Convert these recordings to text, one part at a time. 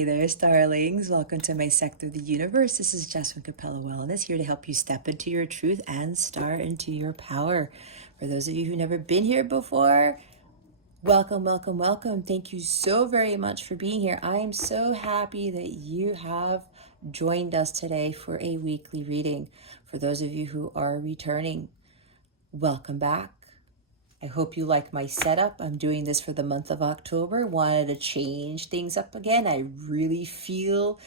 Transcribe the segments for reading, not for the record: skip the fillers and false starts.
Hey there, starlings. Welcome to my sector of the universe. This is Jasmine Capella Wellness, here to help you step into your truth and start into your power. For those of you who've never been here before, welcome, welcome, welcome. Thank you so very much for being here. I am so happy that you have joined us today for a weekly reading. For those of you who are returning, welcome back. I hope you like my setup. I'm doing this for the month of October. Wanted to change things up again. I really feel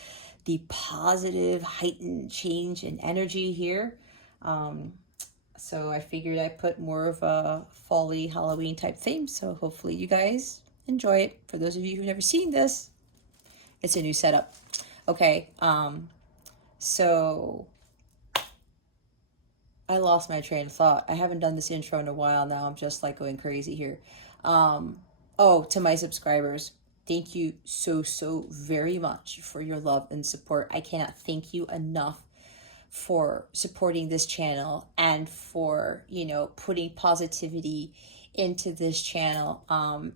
the positive, heightened change in energy here. So I figured I'd put more of a fall-y Halloween type theme. So hopefully you guys enjoy it. For those of you who've never seen this, it's a new setup. Okay, so I lost my train of thought. I haven't done this intro in a while now. I'm just like going crazy here. To my subscribers, thank you so very much for your love and support. I cannot thank you enough for supporting this channel and for, putting positivity into this channel.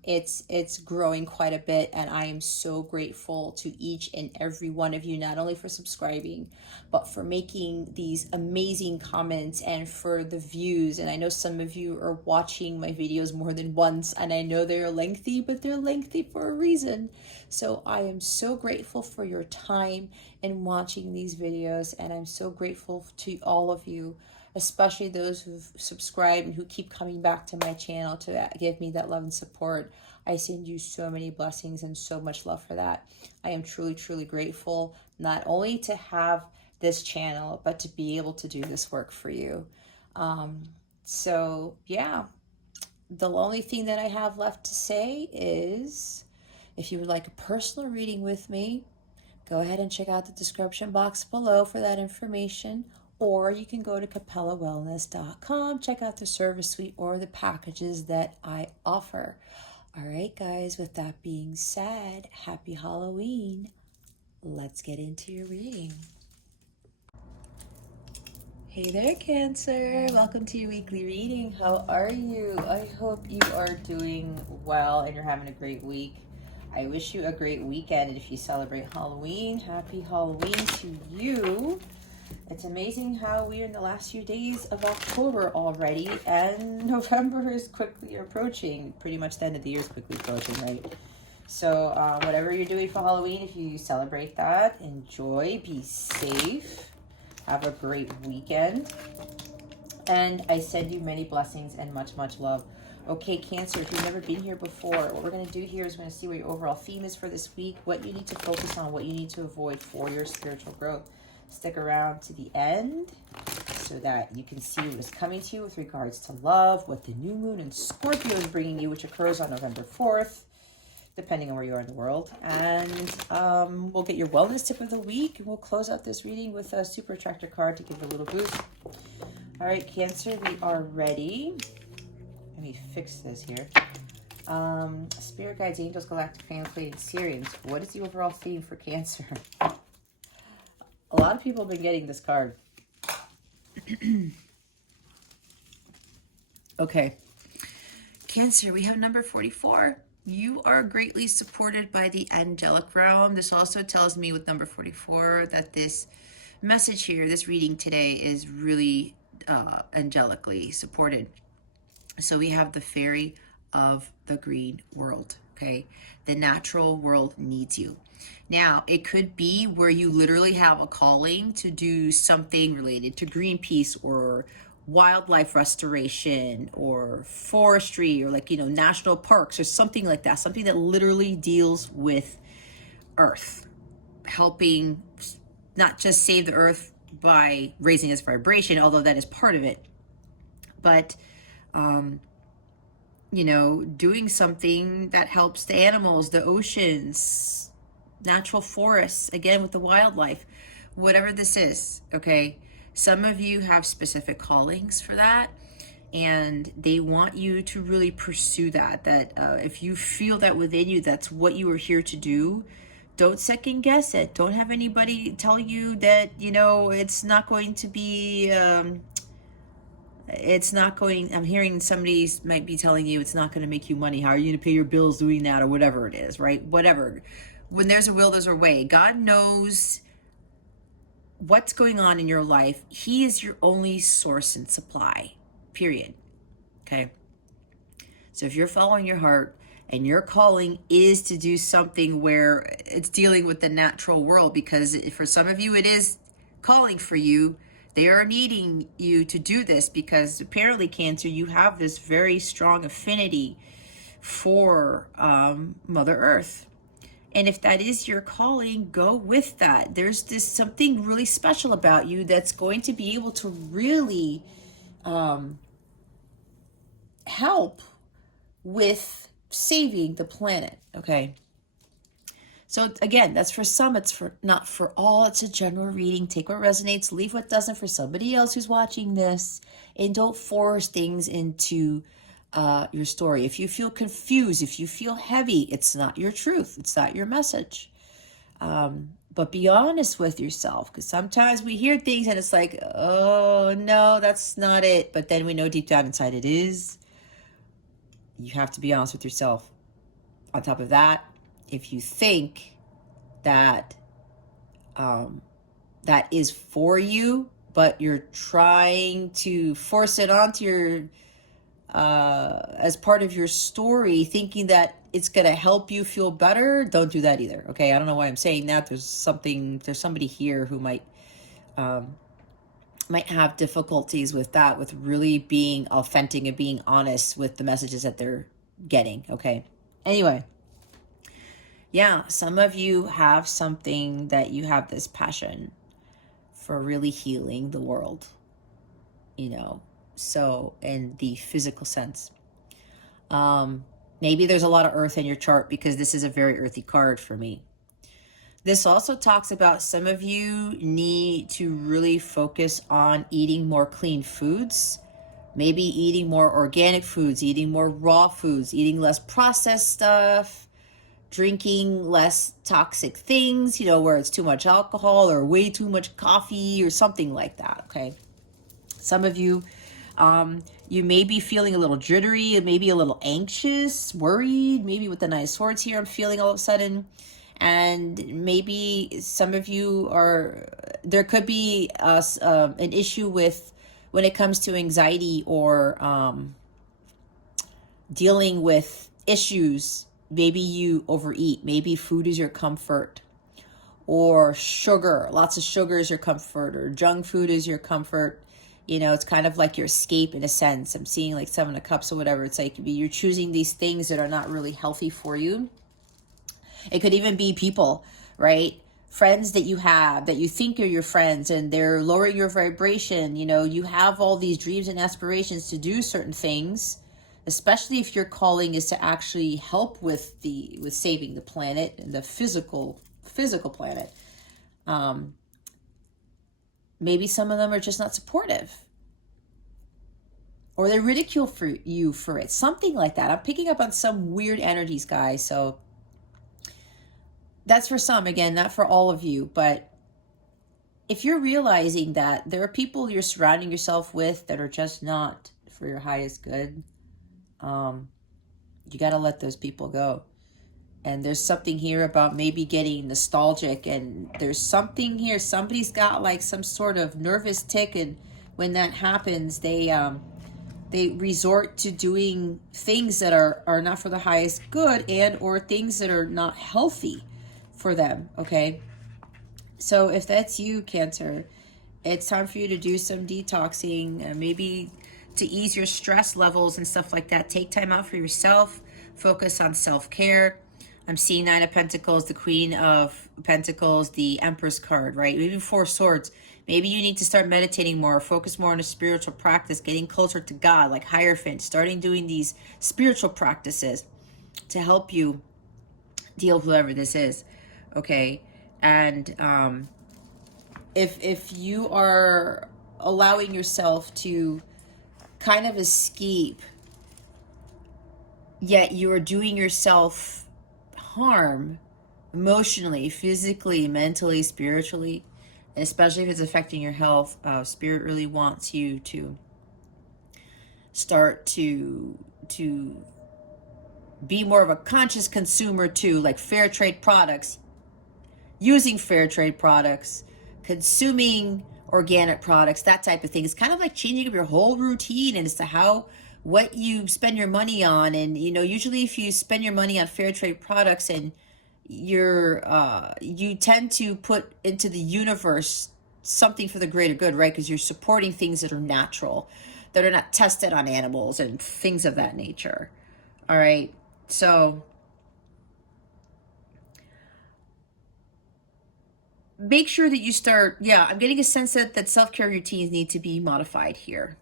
It's growing quite a bit, and I am so grateful to each and every one of you, not only for subscribing, but for making these amazing comments and for the views. And I know some of you are watching my videos more than once, and I know they're lengthy, but they're lengthy for a reason. So I am so grateful for your time in watching these videos, and I'm so grateful to all of you, especially those who've subscribed and who keep coming back to my channel to give me that love and support. I send you so many blessings and so much love for that. I am truly grateful, not only to have this channel, but to be able to do this work for you. So yeah, the only thing that I have left to say is, if you would like a personal reading with me, go ahead and check out the description box below for that information. Or you can go to capellawellness.com, check out the service suite or the packages that I offer. All right, guys, with that being said, happy Halloween. Let's get into your reading. Hey there, Cancer. Welcome to your weekly reading. How are you? I hope you are doing well and you're having a great week. I wish you a great weekend. And if you celebrate Halloween, happy Halloween to you. It's amazing how we're in the last few days of October already, and November is quickly approaching. Pretty much the end of the year is quickly approaching, right? So whatever you're doing for Halloween, if you celebrate that, enjoy, be safe, have a great weekend, and I send you many blessings and much love. Okay, Cancer, if you've never been here before, what we're going to do here is we're going to see what your overall theme is for this week, what you need to focus on, what you need to avoid for your spiritual growth. Stick around to the end so that you can see what is coming to you with regards to love, what the new moon in Scorpio is bringing you, which occurs on November 4th, depending on where you are in the world. And we'll get your wellness tip of the week, and we'll close out this reading with a super attractor card to give it a little boost. All right, Cancer, we are ready. Let me fix this here. Spirit guides, angels, galactic family, and Syrians. What is the overall theme for Cancer? A lot of people have been getting this card. Okay. Cancer, we have number 44. You are greatly supported by the angelic realm. This also tells me with number 44 that this message here, this reading today, is really angelically supported. So we have the fairy of the green world. Okay. The natural world needs you. Now, it could be where you literally have a calling to do something related to Greenpeace or wildlife restoration or forestry or national parks or something like that. Something that literally deals with Earth, helping not just save the Earth by raising its vibration, although that is part of it, but doing something that helps the animals, the oceans, natural forests, again with the wildlife, whatever this is. Okay, some of you have specific callings for that, and they want you to really pursue that. If you feel that within you, that's what you are here to do, don't second guess it. Don't have anybody tell you that it's not going to be I'm hearing somebody might be telling you it's not going to make you money. How are you going to pay your bills doing that, or whatever it is, right? Whatever when there's a will, there's a way. God knows what's going on in your life. He is your only source and supply, period. Okay. So if you're following your heart and your calling is to do something where it's dealing with the natural world, because for some of you it is calling for you, they are needing you to do this, because apparently, Cancer, you have this very strong affinity for Mother Earth. And if that is your calling, go with that. There's this something really special about you that's going to be able to really help with saving the planet. Okay. So again, that's for some, it's for not for all. It's a general reading. Take what resonates, leave what doesn't for somebody else who's watching this, and don't force things into your story. If you feel confused, if you feel heavy, it's not your truth. It's not your message. But be honest with yourself, because sometimes we hear things and it's like, oh no, that's not it. But then we know deep down inside it is. You have to be honest with yourself. On top of that, if you think that that is for you, but you're trying to force it onto your as part of your story, thinking that it's going to help you feel better, don't do that either. Okay, I don't know why I'm saying that. There's somebody here who might have difficulties with that, with really being authentic and being honest with the messages that they're getting. Okay, anyway, yeah, some of you have something that you have this passion for really healing the world, so in the physical sense. Maybe there's a lot of earth in your chart, because this is a very earthy card for me. This also talks about some of you need to really focus on eating more clean foods, maybe eating more organic foods, eating more raw foods, eating less processed stuff, drinking less toxic things, where it's too much alcohol or way too much coffee or something like that, okay? Some of you, you may be feeling a little jittery, maybe a little anxious, worried, maybe with the Nine of Swords here, I'm feeling all of a sudden. And maybe some of you there could be an issue with when it comes to anxiety or dealing with issues. Maybe you overeat. Maybe food is your comfort, or sugar. Lots of sugar is your comfort, or junk food is your comfort. It's kind of like your escape in a sense. I'm seeing like Seven of Cups or whatever. It's like you're choosing these things that are not really healthy for you. It could even be people, right? Friends that you have that you think are your friends, and they're lowering your vibration. You have all these dreams and aspirations to do certain things, especially if your calling is to actually help with saving the planet and the physical planet. Maybe some of them are just not supportive, or they ridicule you for it. Something like that. I'm picking up on some weird energies, guys. So that's for some, again, not for all of you. But if you're realizing that there are people you're surrounding yourself with that are just not for your highest good, you got to let those people go. And there's something here about maybe getting nostalgic, and there's something here, somebody's got like some sort of nervous tick, and when that happens, they resort to doing things that are not for the highest good, and or things that are not healthy for them. Okay, so if that's you, Cancer, it's time for you to do some detoxing, maybe to ease your stress levels and stuff like that. Take time out for yourself, focus on self-care. I'm seeing Nine of Pentacles, the Queen of Pentacles, the Empress card, right? Maybe Four of Swords. Maybe you need to start meditating more, focus more on a spiritual practice, getting closer to God, like Hierophant, starting doing these spiritual practices to help you deal with whoever this is, okay? And if you are allowing yourself to kind of escape, yet you are doing yourself harm emotionally, physically, mentally, spiritually, especially if it's affecting your health, Spirit really wants you to start to be more of a conscious consumer too, like fair trade products, using fair trade products, consuming organic products, that type of thing. It's kind of like changing up your whole routine and as to what you spend your money on. And, you know, usually if you spend your money on fair trade products and you tend to put into the universe something for the greater good, right? Because you're supporting things that are natural, that are not tested on animals and things of that nature. All right. So make sure that you start, yeah, I'm getting a sense that self-care routines need to be modified here.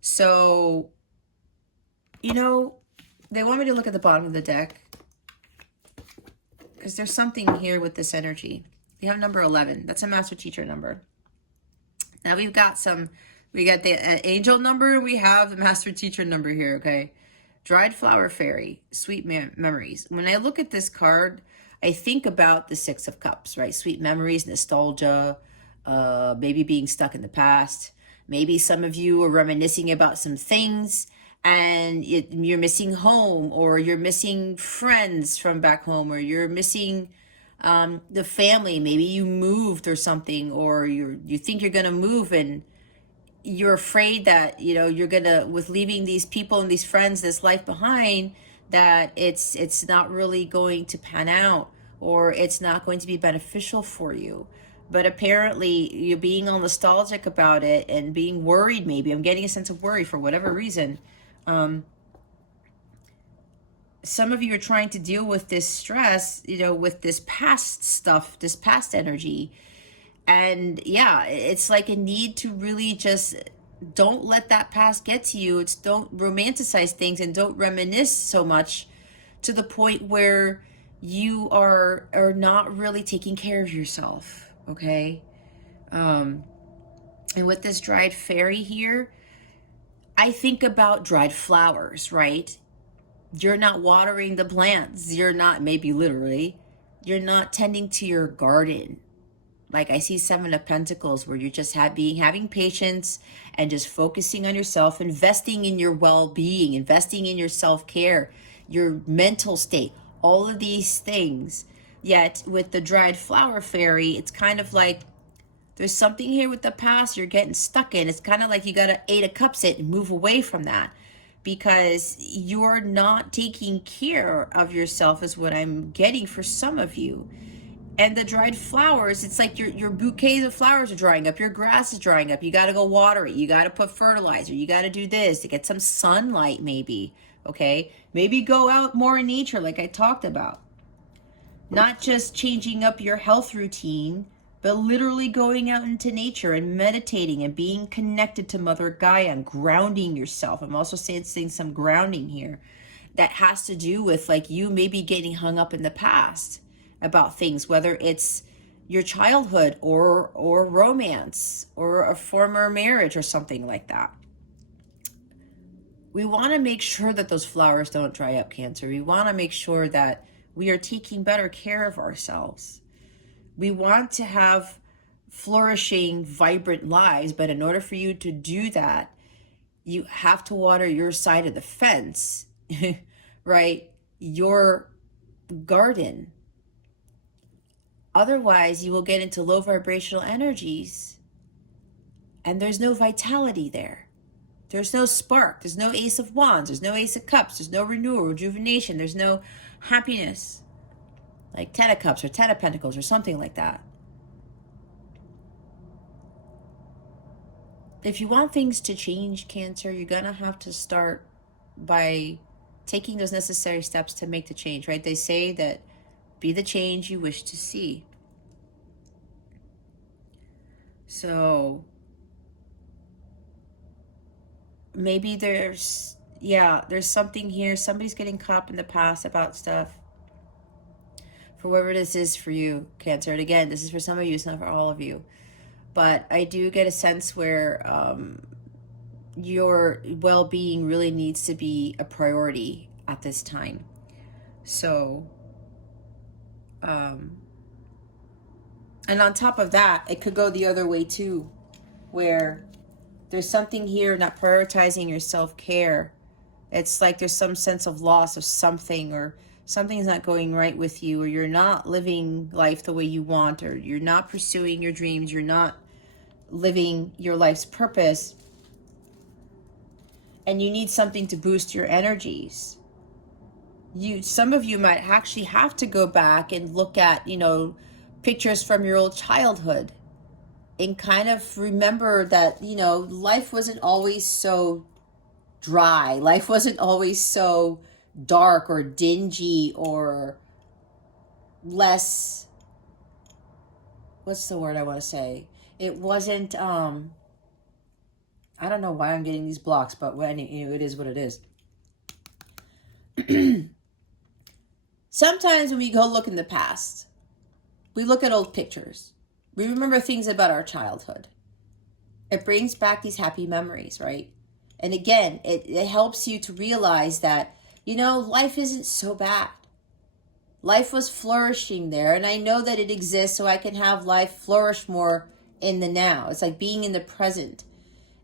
So, you know, they want me to look at the bottom of the deck because there's something here with this energy. We have number 11. That's a master teacher number. Now we got the angel number. We have the master teacher number here, okay? Dried flower fairy, sweet memories. When I look at this card, I think about the Six of Cups, right? Sweet memories, nostalgia, maybe being stuck in the past. Maybe some of you are reminiscing about some things and you're missing home, or you're missing friends from back home, or you're missing the family. Maybe you moved or something, or you think you're going to move and you're afraid that, you know, you're gonna, with leaving these people and these friends, this life behind, that it's not really going to pan out, or it's not going to be beneficial for you. But apparently you're being all nostalgic about it and being worried. Maybe I'm getting a sense of worry for whatever reason. Some of you are trying to deal with this stress, you know, with this past stuff, this past energy. And yeah, it's like a need to really just don't let that past get to you. It's don't romanticize things and don't reminisce so much to the point where you are not really taking care of yourself, okay? And with this dried fairy here, I think about dried flowers, right? You're not watering the plants. You're not, maybe literally, you're not tending to your garden. Like I see Seven of Pentacles, where you're just having patience and just focusing on yourself, investing in your well-being, investing in your self-care, your mental state, all of these things. Yet with the dried flower fairy, it's kind of like there's something here with the past you're getting stuck in. It's kind of like you got to Eight of Cups it and move away from that, because you're not taking care of yourself is what I'm getting for some of you. And the dried flowers, it's like your bouquets of flowers are drying up. Your grass is drying up. You got to go water it. You got to put fertilizer. You got to do this to get some sunlight maybe, okay? Maybe go out more in nature like I talked about. Not just changing up your health routine, but literally going out into nature and meditating and being connected to Mother Gaia and grounding yourself. I'm also sensing some grounding here that has to do with like you maybe getting hung up in the past about things, whether it's your childhood or romance or a former marriage or something like that. We want to make sure that those flowers don't dry up, Cancer. We want to make sure that we are taking better care of ourselves. We want to have flourishing, vibrant lives, but in order for you to do that, you have to water your side of the fence, right? Your garden. Otherwise, you will get into low vibrational energies and there's no vitality there. There's no spark. There's no Ace of Wands. There's no Ace of Cups. There's no renewal, rejuvenation. There's no happiness. Like 10 of Cups or 10 of Pentacles or something like that. If you want things to change, Cancer, you're going to have to start by taking those necessary steps to make the change, right? They say that be the change you wish to see. So maybe there's something here. Somebody's getting caught in the past about stuff. For whoever this is for you, Cancer. And again, this is for some of you, it's not for all of you. But I do get a sense where your well-being really needs to be a priority at this time. So and on top of that, it could go the other way too, where there's something here, not prioritizing your self-care. It's like there's some sense of loss of something, or something's not going right with you, or you're not living life the way you want, or you're not pursuing your dreams, you're not living your life's purpose, and you need something to boost your energies. Some of you might actually have to go back and look at, pictures from your old childhood and kind of remember that, life wasn't always so dry. Life wasn't always so dark or dingy or less, what's the word I want to say? It wasn't, I don't know why I'm getting these blocks, but it is what it is. Sometimes when we go look in the past, we look at old pictures. We remember things about our childhood. It brings back these happy memories, right? And again, it helps you to realize that, life isn't so bad. Life was flourishing there, and I know that it exists so I can have life flourish more in the now. It's like being in the present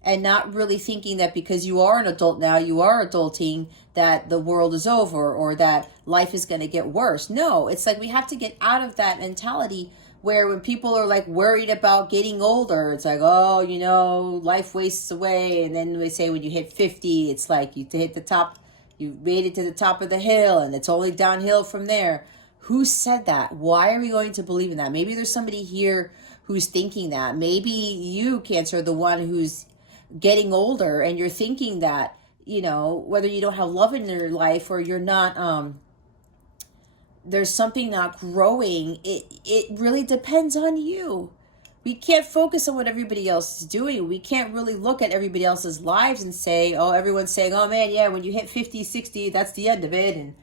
and not really thinking that because you are an adult now, you are adulting, that the world is over or that life is going to get worse. No, it's like we have to get out of that mentality where when people are like worried about getting older, it's like, oh, life wastes away. And then they say when you hit 50, it's like you hit the top, you made it to the top of the hill and it's only downhill from there. Who said that? Why are we going to believe in that? Maybe there's somebody here who's thinking that. Maybe you, Cancer, the one who's getting older and you're thinking that, whether you don't have love in your life or you're not, there's something not growing, it really depends on you. We can't focus on what everybody else is doing. We can't really look at everybody else's lives and say, oh, everyone's saying, oh man, yeah, when you hit 50, 60, that's the end of it. And,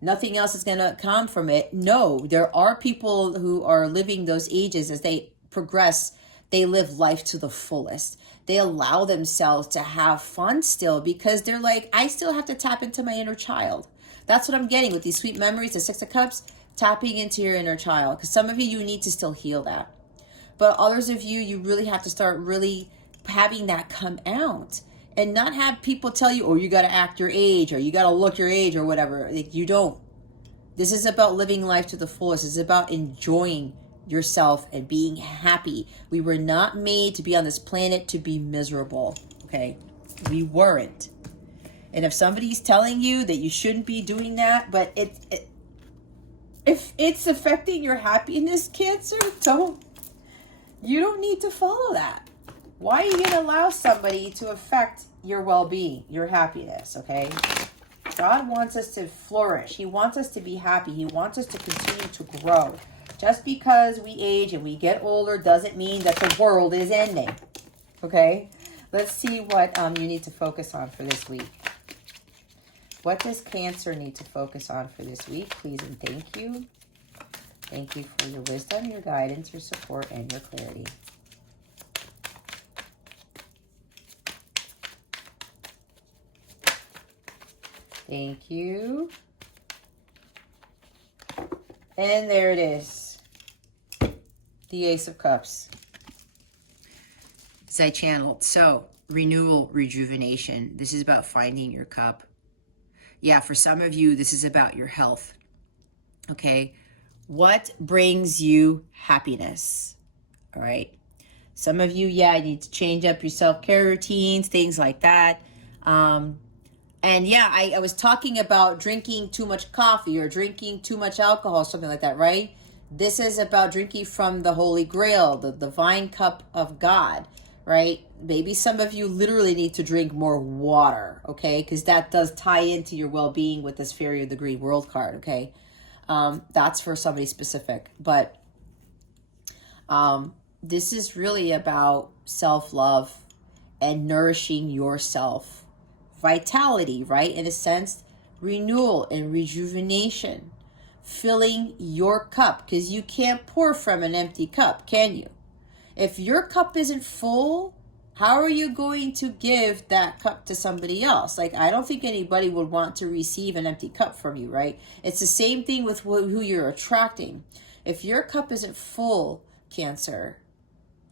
nothing else is going to come from it. No, there are people who are living those ages as they progress. They live life to the fullest. They allow themselves to have fun still because they're like, I still have to tap into my inner child. That's what I'm getting with these sweet memories, the Six of Cups, tapping into your inner child. Because some of you need to still heal that. But others of you really have to start really having that come out. And not have people tell you, oh, you got to act your age or you got to look your age or whatever. Like, you don't. This is about living life to the fullest. It's about enjoying yourself and being happy. We were not made to be on this planet to be miserable, okay? We weren't. And if somebody's telling you that you shouldn't be doing that, but if it's affecting your happiness, Cancer, you don't need to follow that. Why are you going to allow somebody to affect your well-being, your happiness, okay? God wants us to flourish. He wants us to be happy. He wants us to continue to grow. Just because we age and we get older doesn't mean that the world is ending, okay? Let's see what you need to focus on for this week. What does Cancer need to focus on for this week? Please and thank you. Thank you for your wisdom, your guidance, your support, and your clarity. Thank you. And there it is. The Ace of Cups. As I channeled. So, renewal, rejuvenation. This is about finding your cup. Yeah, for some of you, this is about your health. Okay? What brings you happiness? All right? Some of you, you need to change up your self-care routines, things like that. And yeah, I was talking about drinking too much coffee or drinking too much alcohol, something like that, right? This is about drinking from the Holy Grail, the divine cup of God, right? Maybe some of you literally need to drink more water, okay? Because that does tie into your well-being with this Fairy of the Green World card, okay? That's for somebody specific. But this is really about self-love and nourishing yourself. Vitality, right? In a sense, renewal and rejuvenation. Filling your cup. Because you can't pour from an empty cup, can you? If your cup isn't full, how are you going to give that cup to somebody else? Like, I don't think anybody would want to receive an empty cup from you, right? It's the same thing with who you're attracting. If your cup isn't full, Cancer,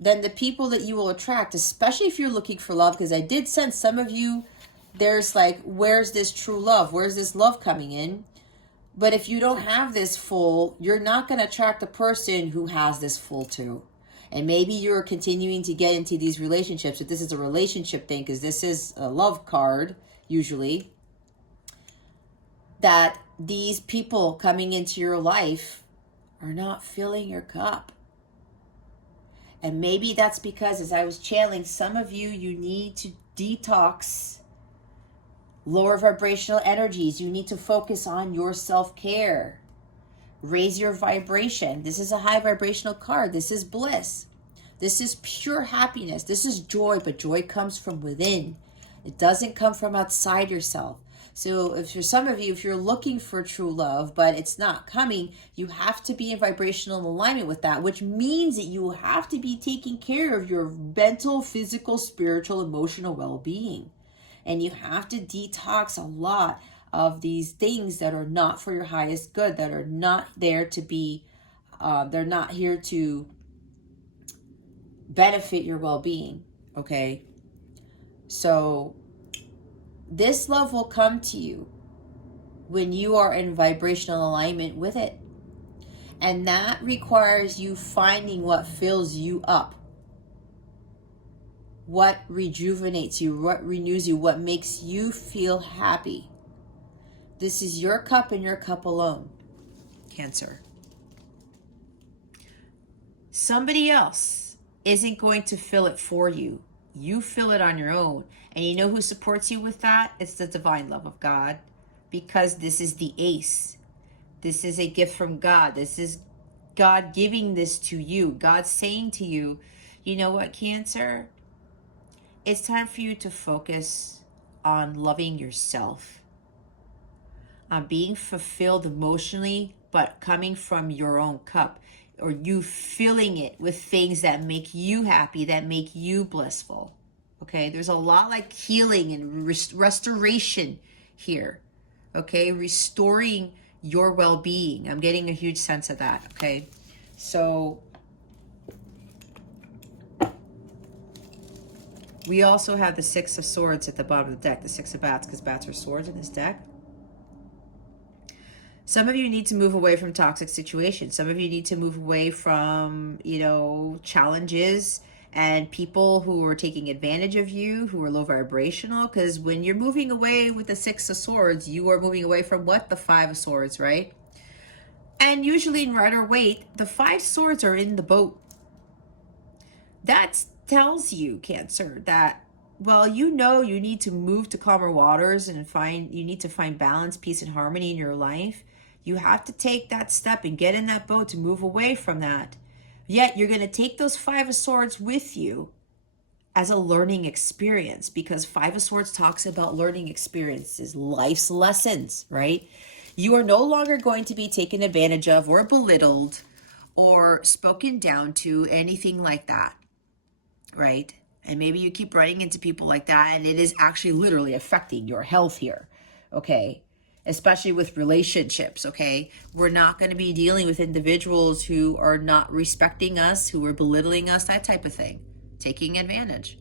then the people that you will attract, especially if you're looking for love, because I did sense some of you, there's like, where's this true love? Where's this love coming in? But if you don't have this full, you're not going to attract a person who has this full too. And maybe you're continuing to get into these relationships. If this is a relationship thing, because this is a love card, usually, that these people coming into your life are not filling your cup. And maybe that's because, as I was channeling, some of you, you need to detox lower vibrational energies. You need to focus on your self-care. Raise your vibration. This is a high vibrational card. This is bliss. This is pure happiness. This is joy, but joy comes from within. It doesn't come from outside yourself. So if for some of you, if you're looking for true love, but it's not coming, you have to be in vibrational alignment with that, which means that you have to be taking care of your mental, physical, spiritual, emotional well-being. And you have to detox a lot of these things that are not for your highest good, that are not there to be, they're not here to benefit your well-being, okay? So this love will come to you when you are in vibrational alignment with it. And that requires you finding what fills you up, what rejuvenates you, what renews you, what makes you feel happy. This is your cup and your cup alone, Cancer. Somebody else isn't going to fill it for you. You fill it on your own. And you know who supports you with that? It's the divine love of God, because this is the ace. This is a gift from God. This is God giving this to you. God saying to you, you know what, Cancer? It's time for you to focus on loving yourself, on being fulfilled emotionally, but coming from your own cup, or you filling it with things that make you happy, that make you blissful. Okay, there's a lot like healing and restoration here. Okay, restoring your well-being. I'm getting a huge sense of that. Okay, so we also have the Six of Swords at the bottom of the deck, the Six of Bats, because bats are swords in this deck. Some of you need to move away from toxic situations. Some of you need to move away from, challenges and people who are taking advantage of you, who are low vibrational. Because when you're moving away with the Six of Swords, you are moving away from what? The Five of Swords, right? And usually in Rider Waite, the Five Swords are in the boat. That tells you, Cancer, that, well, you need to move to calmer waters and you need to find balance, peace, and harmony in your life. You have to take that step and get in that boat to move away from that. Yet you're going to take those Five of Swords with you as a learning experience, because Five of Swords talks about learning experiences, life's lessons, right? You are no longer going to be taken advantage of or belittled or spoken down to, anything like that, right? And maybe you keep running into people like that, and it is actually literally affecting your health here, okay? Especially with relationships, okay? We're not going to be dealing with individuals who are not respecting us, who are belittling us, that type of thing, taking advantage.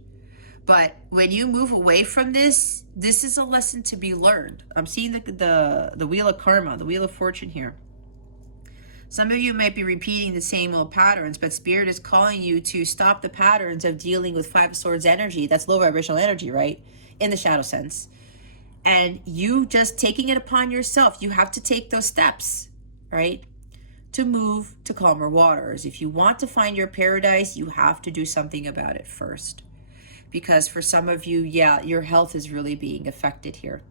But when you move away from this, this is a lesson to be learned. I'm seeing the Wheel of Karma, the Wheel of Fortune here. Some of you might be repeating the same old patterns, but Spirit is calling you to stop the patterns of dealing with Five of Swords energy. That's low vibrational energy, right? In the shadow sense. And you just taking it upon yourself. You have to take those steps, right? To move to calmer waters. If you want to find your paradise, you have to do something about it first. Because for some of you, yeah, your health is really being affected here.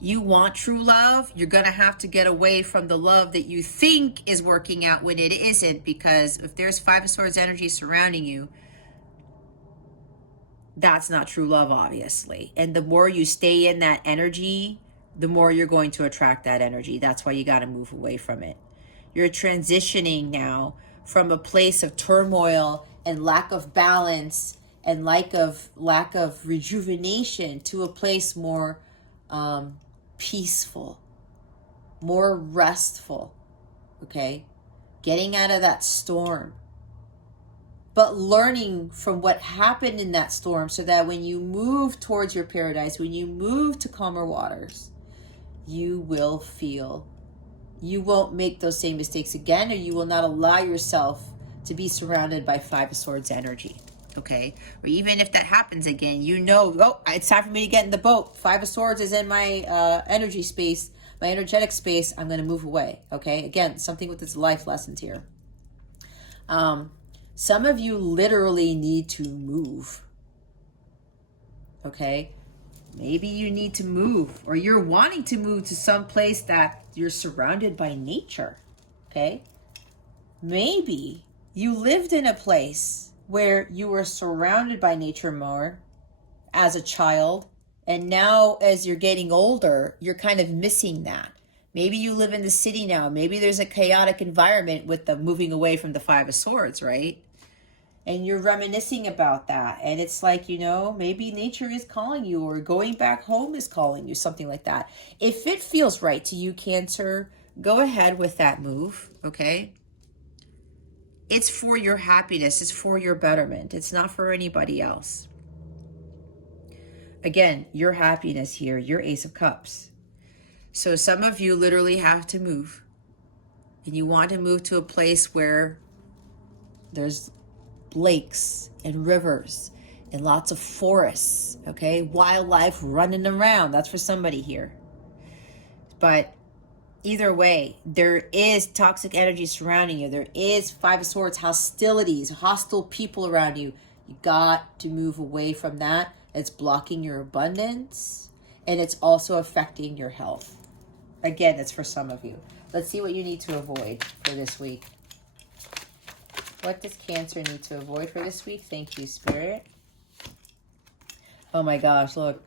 You want true love, you're going to have to get away from the love that you think is working out when it isn't. Because if there's Five of Swords energy surrounding you, that's not true love, obviously. And the more you stay in that energy, the more you're going to attract that energy. That's why you got to move away from it. You're transitioning now from a place of turmoil and lack of balance and lack of rejuvenation to a place more peaceful, more restful, okay? Getting out of that storm. but learning from what happened in that storm so that when you move towards your paradise, when you move to calmer waters, you will feel, you won't make those same mistakes again, or you will not allow yourself to be surrounded by Five of Swords energy. Okay, or even if that happens again, you know, oh, it's time for me to get in the boat. Five of Swords is in my energy space, my energetic space. I'm going to move away. Okay, again, something with its life lessons here. Some of you literally need to move. Okay, maybe you need to move, or you're wanting to move to some place that you're surrounded by nature. Okay, maybe you lived in a place where you were surrounded by nature more as a child, and now as you're getting older, you're kind of missing that. Maybe you live in the city now. Maybe there's a chaotic environment with the moving away from the Five of Swords, right? And you're reminiscing about that. And it's like, you know, maybe nature is calling you, or going back home is calling you, something like that. If it feels right to you, Cancer, go ahead with that move, okay? It's for your happiness. It's for your betterment. It's not for anybody else. Again, your happiness here, your Ace of Cups. So some of you literally have to move. And you want to move to a place where there's lakes and rivers and lots of forests, okay? Wildlife running around. That's for somebody here. But either way, there is toxic energy surrounding you. There is Five of Swords, hostilities, hostile people around you. You got to move away from that. It's blocking your abundance, and it's also affecting your health. Again, it's for some of you. Let's see what you need to avoid for this week. What does Cancer need to avoid for this week? Thank you, Spirit. Oh my gosh, look.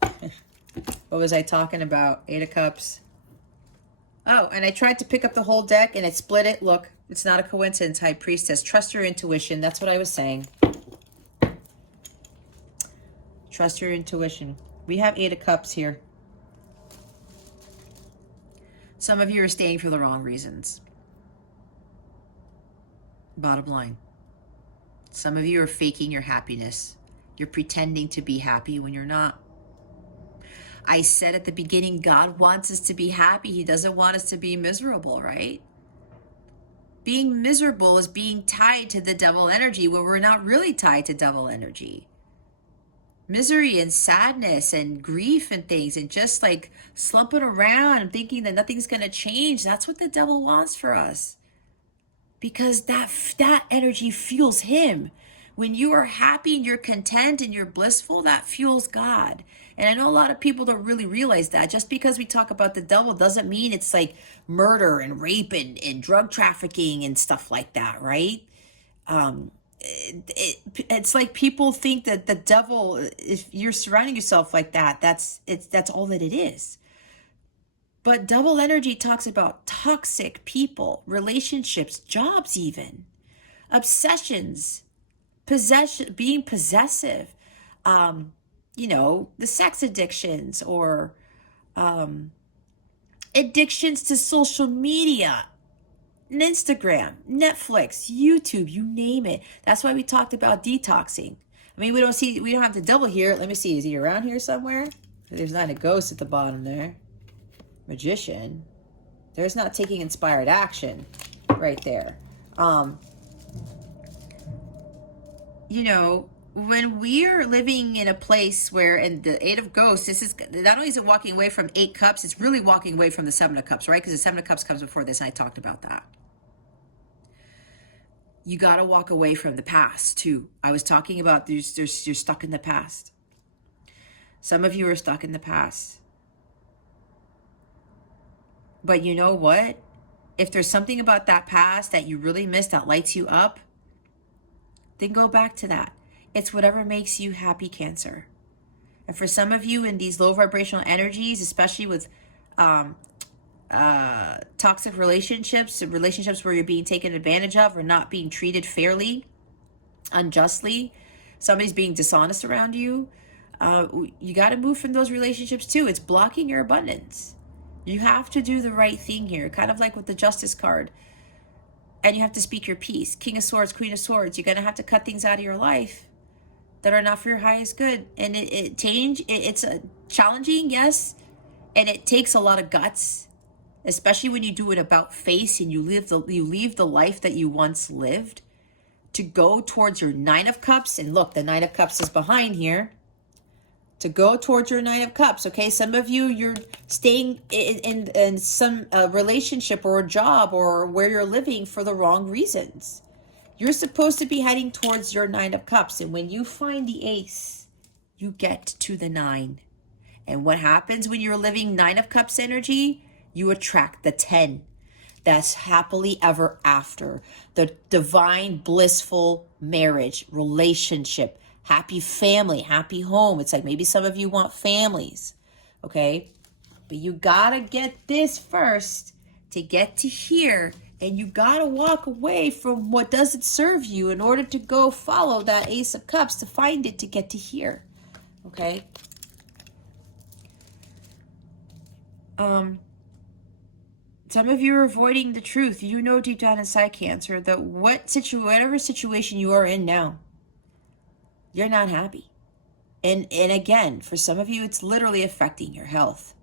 What was I talking about? Eight of Cups. Oh, and I tried to pick up the whole deck and it split it. Look, it's not a coincidence. High Priestess. Trust your intuition. That's what I was saying. Trust your intuition. We have Eight of Cups here. Some of you are staying for the wrong reasons. Bottom line. Some of you are faking your happiness. You're pretending to be happy when you're not. I said at the beginning, God wants us to be happy. He doesn't want us to be miserable, right? Being miserable is being tied to the devil energy when we're not really tied to devil energy. Misery and sadness and grief and things, and just like slumping around and thinking that nothing's going to change. That's what the devil wants for us. Because that energy fuels him. When you are happy and you're content and you're blissful, that fuels God. And I know a lot of people don't really realize that. Just because we talk about the devil doesn't mean it's like murder and rape and drug trafficking and stuff like that, right? It's like people think that the devil, if you're surrounding yourself like that, that's all that it is. But double energy talks about toxic people, relationships, jobs even, obsessions, possession, being possessive, you know, the sex addictions, or addictions to social media, Instagram, Netflix, YouTube, you name it. That's why we talked about detoxing. I mean, we don't have the devil here. Let me see. Is he around here somewhere? There's not a ghost at the bottom there. Magician. There's not taking inspired action right there. You know, when we are living in a place where, in the Eight of Ghosts, this is not only is it walking away from Eight Cups, it's really walking away from the Seven of Cups, right? Because the Seven of Cups comes before this, and I talked about that. You got to walk away from the past too. I was talking about you're stuck in the past. Some of you are stuck in the past. But you know what? If there's something about that past that you really miss that lights you up, then go back to that. It's whatever makes you happy, Cancer. And for some of you in these low vibrational energies, especially with toxic relationships where you're being taken advantage of or not being treated fairly, unjustly, somebody's being dishonest around you, you got to move from those relationships too. It's blocking your abundance. You have to do the right thing here, kind of like with the Justice card. And you have to speak your piece. King of Swords, Queen of Swords. You're going to have to cut things out of your life that are not for your highest good. And it's challenging, yes. And it takes a lot of guts, especially when you do it about face and you leave the life that you once lived to go towards your Nine of Cups. And look, the Nine of Cups is behind here. To go towards your Nine of Cups, okay? Some of you, you're staying in some relationship or a job or where you're living for the wrong reasons. You're supposed to be heading towards your Nine of Cups. And when you find the Ace, you get to the 9. And what happens when you're living Nine of Cups energy? You attract the 10. That's happily ever after. The divine, blissful marriage, relationship, happy family, happy home. It's like maybe some of you want families, okay? But you gotta get this first to get to here. And you gotta walk away from what doesn't serve you in order to go follow that Ace of Cups to find it to get to here, okay? Some of you are avoiding the truth. You know deep down inside, Cancer, that whatever situation you are in now, you're not happy. And again, for some of you, it's literally affecting your health.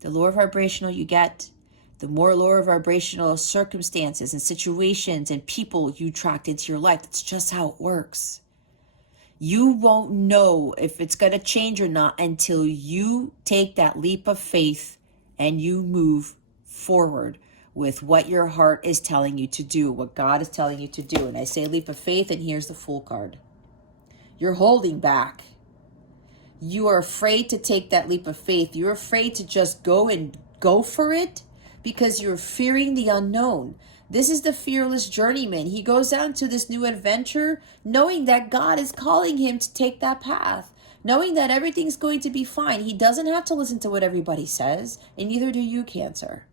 The lower vibrational you get, the more lower vibrational circumstances and situations and people you attract into your life. That's just how it works. You won't know if it's going to change or not until you take that leap of faith and you move forward with what your heart is telling you to do, what God is telling you to do. And I say leap of faith, and here's the Fool card. You're holding back. You are afraid to take that leap of faith. You're afraid to just go for it because you're fearing the unknown. This is the fearless journeyman. He goes out to this new adventure knowing that God is calling him to take that path, knowing that everything's going to be fine. He doesn't have to listen to what everybody says, and neither do you, Cancer.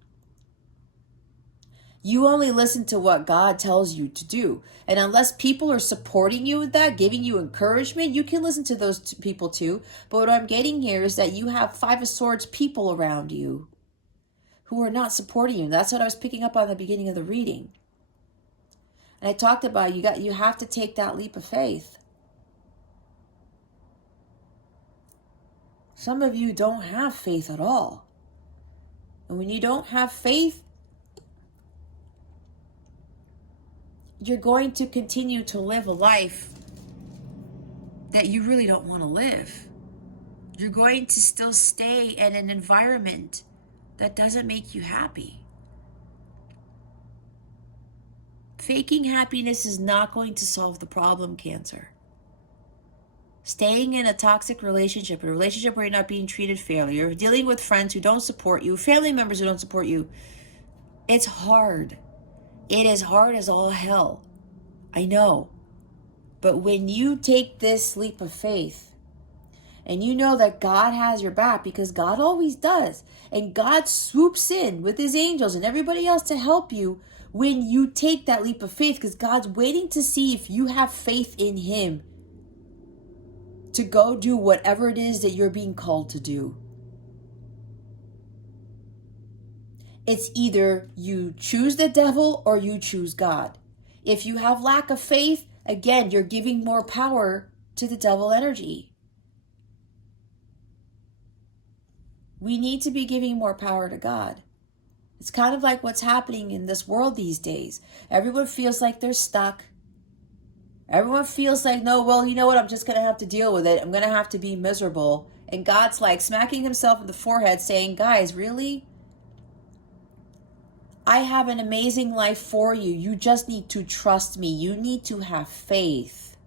You only listen to what God tells you to do. And unless people are supporting you with that, giving you encouragement, you can listen to those people too. But what I'm getting here is that you have Five of Swords people around you who are not supporting you. That's what I was picking up on the beginning of the reading. And I talked about you have to take that leap of faith. Some of you don't have faith at all. And when you don't have faith, you're going to continue to live a life that you really don't want to live. You're going to still stay in an environment that doesn't make you happy. Faking happiness is not going to solve the problem, Cancer. Staying in a toxic relationship, a relationship where you're not being treated fairly, you're dealing with friends who don't support you, family members who don't support you, it's hard. It is hard as all hell. I know. But when you take this leap of faith, and you know that God has your back, because God always does, and God swoops in with his angels and everybody else to help you when you take that leap of faith, because God's waiting to see if you have faith in him to go do whatever it is that you're being called to do. It's either you choose the devil or you choose God. If you have lack of faith, again, you're giving more power to the devil energy. We need to be giving more power to God. It's kind of like what's happening in this world these days. Everyone feels like they're stuck. Everyone feels like, no, well, you know what? I'm just going to have to deal with it. I'm going to have to be miserable. And God's like smacking himself in the forehead saying, guys, really? I have an amazing life for you. You just need to trust me. You need to have faith.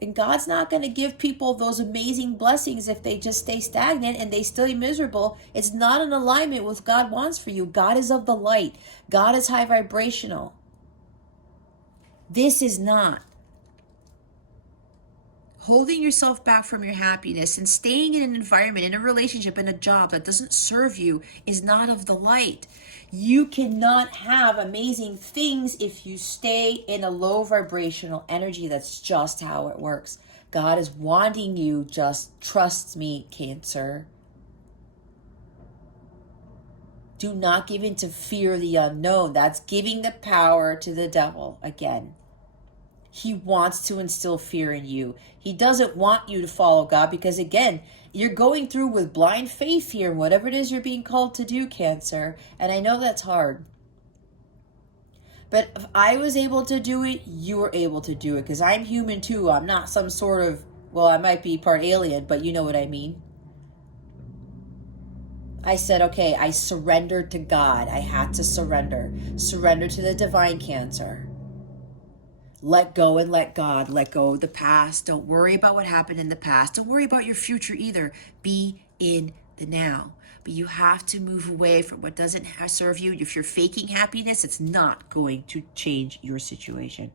And God's not going to give people those amazing blessings if they just stay stagnant and they stay miserable. It's not in alignment with what God wants for you. God is of the light. God is high vibrational. This is not. Holding yourself back from your happiness and staying in an environment, in a relationship, in a job that doesn't serve you is not of the light. You cannot have amazing things if you stay in a low vibrational energy. That's just how it works. God is wanting you, just trust me, Cancer. Do not give in to fear of the unknown. That's giving the power to the devil again. He wants to instill fear in you. He doesn't want you to follow God because, again, you're going through with blind faith here, whatever it is you're being called to do, Cancer. And I know that's hard. But if I was able to do it, you were able to do it because I'm human too. I'm not some sort of, well, I might be part alien, but you know what I mean. I said, okay, I surrendered to God. I had to surrender. Surrender to the divine, Cancer. Let go and let God. Let go of the past. Don't worry about what happened in the past. Don't worry about your future either. Be in the now. But you have to move away from what doesn't serve you. If you're faking happiness, it's not going to change your situation.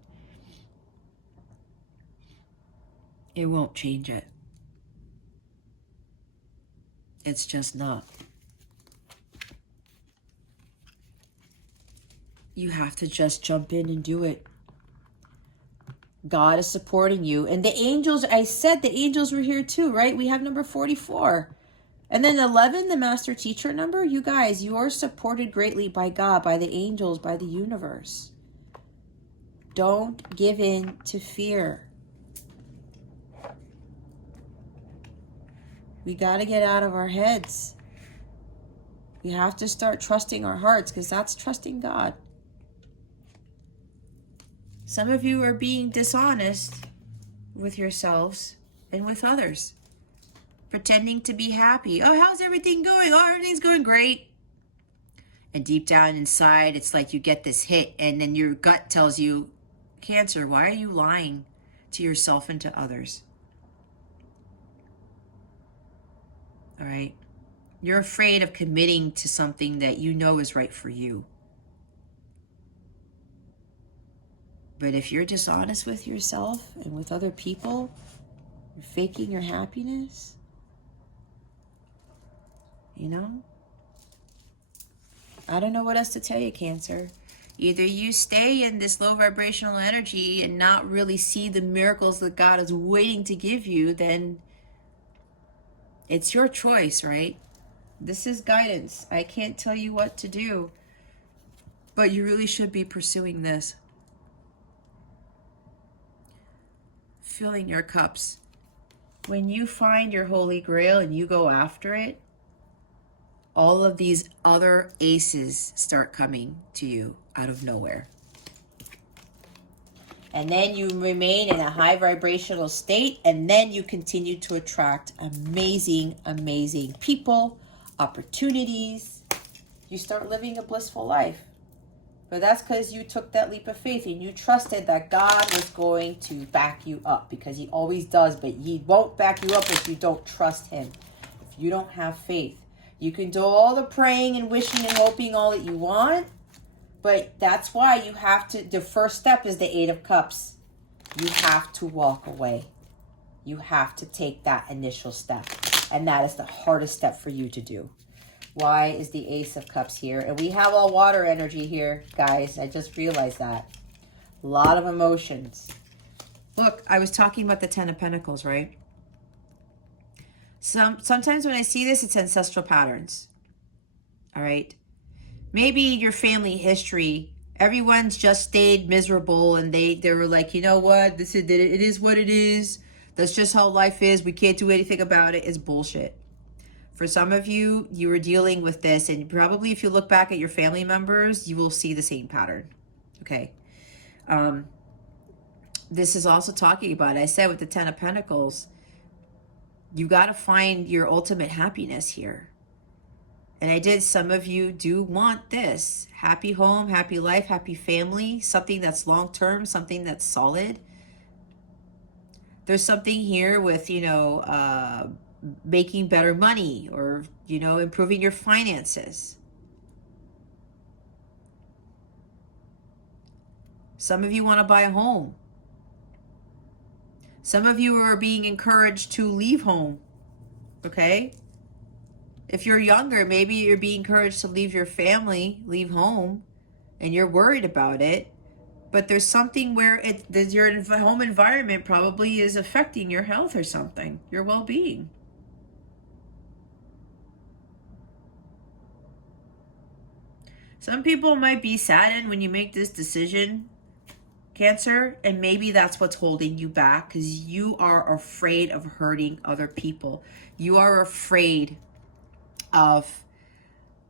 It won't change it. It's just not. You have to just jump in and do it. God is supporting you. And the angels, I said the angels were here too, right? We have number 44. And then 11, the master teacher number. You guys, you are supported greatly by God, by the angels, by the universe. Don't give in to fear. We got to get out of our heads. We have to start trusting our hearts because that's trusting God. Some of you are being dishonest with yourselves and with others. Pretending to be happy. Oh, how's everything going? Oh, everything's going great. And deep down inside, it's like you get this hit and then your gut tells you, Cancer, why are you lying to yourself and to others? All right. You're afraid of committing to something that you know is right for you. But if you're dishonest with yourself and with other people, you're faking your happiness, you know? I don't know what else to tell you, Cancer. Either you stay in this low vibrational energy and not really see the miracles that God is waiting to give you, then it's your choice, right? This is guidance. I can't tell you what to do, but you really should be pursuing this. Filling your cups. When you find your holy grail and you go after it, all of these other aces start coming to you out of nowhere. And then you remain in a high vibrational state, and then you continue to attract amazing, amazing people, opportunities. You start living a blissful life. But that's because you took that leap of faith and you trusted that God was going to back you up, because he always does, but he won't back you up if you don't trust him. If you don't have faith, you can do all the praying and wishing and hoping all that you want, but that's why you have to, the first step is the 8 of Cups. You have to walk away. You have to take that initial step, and that is the hardest step for you to do. Why is the Ace of Cups here? And we have all water energy here, guys. I just realized that. A lot of emotions. Look, I was talking about the 10 of Pentacles, right? Sometimes when I see this, it's ancestral patterns. All right? Maybe your family history, everyone's just stayed miserable and they were like, you know what? It is what it is. That's just how life is. We can't do anything about it. It's bullshit. For some of you, you were dealing with this, and probably if you look back at your family members, you will see the same pattern. Okay. This is also talking about, I said with the 10 of Pentacles, you got to find your ultimate happiness here. And I did, some of you do want this. Happy home, happy life, happy family, something that's long-term, something that's solid. There's something here with, making better money or, improving your finances. Some of you want to buy a home. Some of you are being encouraged to leave home, okay? If you're younger, maybe you're being encouraged to leave your family, leave home, and you're worried about it. But there's something where your home environment probably is affecting your health or something, your well-being. Some people might be saddened when you make this decision, Cancer, and maybe that's what's holding you back, because you are afraid of hurting other people. You are afraid of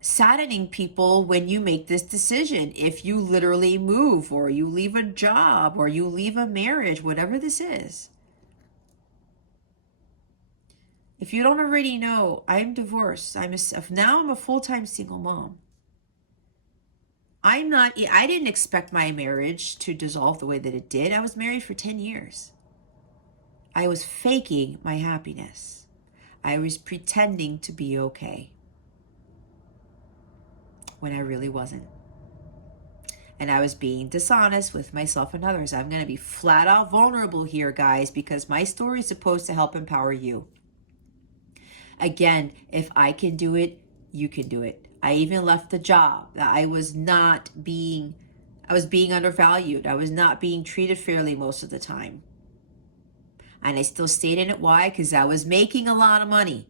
saddening people when you make this decision. If you literally move, or you leave a job, or you leave a marriage, whatever this is. If you don't already know, I'm divorced. Now I'm a full-time single mom. I didn't expect my marriage to dissolve the way that it did. I was married for 10 years. I was faking my happiness. I was pretending to be okay when I really wasn't. And I was being dishonest with myself and others. I'm going to be flat out vulnerable here, guys, because my story is supposed to help empower you. Again, if I can do it, you can do it. I even left the job that I was being undervalued. I was not being treated fairly most of the time. And I still stayed in it. Why? Because I was making a lot of money.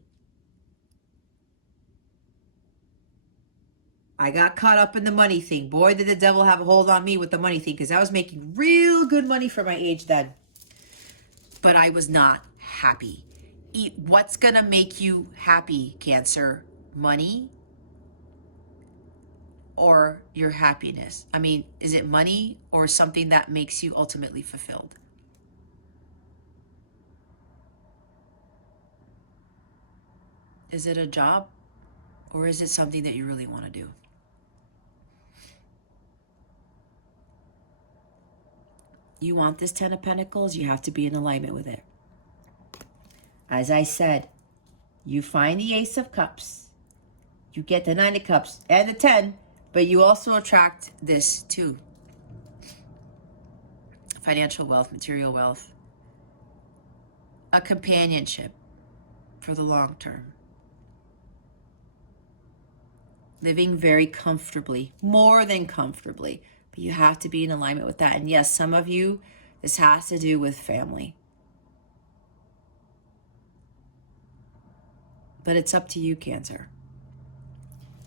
I got caught up in the money thing. Boy, did the devil have a hold on me with the money thing, because I was making real good money for my age then. But I was not happy. What's going to make you happy, Cancer? Money or your happiness? I mean, is it money or something that makes you ultimately fulfilled? Is it a job, or is it something that you really want to do? You want this 10 of Pentacles, you have to be in alignment with it. As I said, you find the Ace of Cups, you get the 9 of Cups and the 10, but you also attract this too. Financial wealth, material wealth, a companionship for the long term. Living very comfortably, more than comfortably, but you have to be in alignment with that. And yes, some of you, this has to do with family. But it's up to you, Cancer.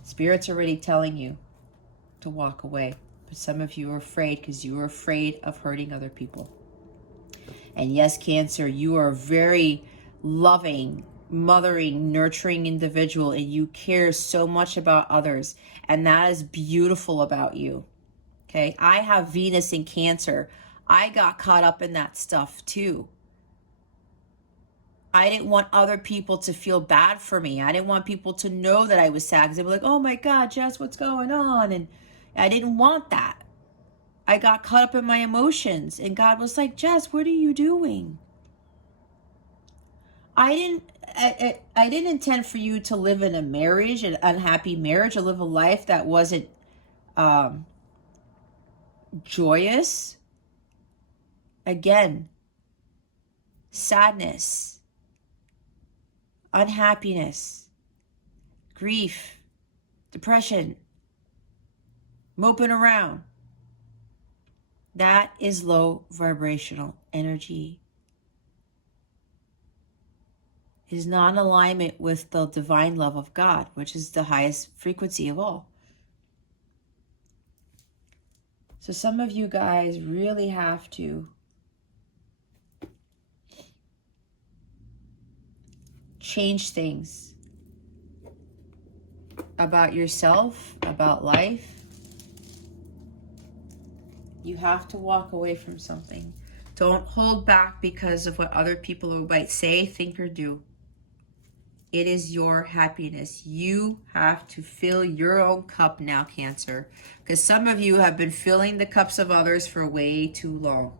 Spirit's already telling you to walk away. But some of you are afraid because you are afraid of hurting other people. And yes, Cancer, you are a very loving, mothering, nurturing individual, and you care so much about others. And that is beautiful about you. Okay, I have Venus in Cancer. I got caught up in that stuff too. I didn't want other people to feel bad for me. I didn't want people to know that I was sad, because they were like, oh my God, Jess, what's going on? And I didn't want that. I got caught up in my emotions, and God was like, Jess, what are you doing? I didn't intend for you to live in a marriage, an unhappy marriage, or live a life that wasn't joyous. Again, sadness, unhappiness, grief, depression, moping around. That is low vibrational energy. It is not in alignment with the divine love of God, which is the highest frequency of all. So some of you guys really have to change things about yourself, about life. You have to walk away from something. Don't hold back because of what other people might say, think, or do. It is your happiness. You have to fill your own cup now, Cancer. Because some of you have been filling the cups of others for way too long.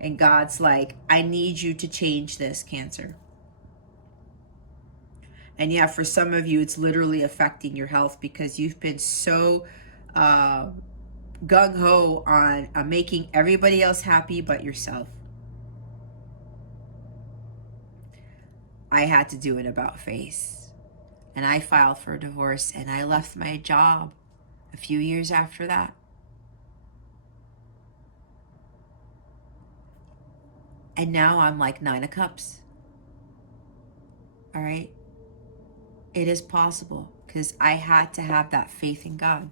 And God's like, I need you to change this, Cancer. And yeah, for some of you, it's literally affecting your health because you've been so gung-ho on making everybody else happy but yourself. I had to do it about face. And I filed for a divorce, and I left my job a few years after that. And now I'm like 9 of Cups. All right? It is possible because I had to have that faith in God.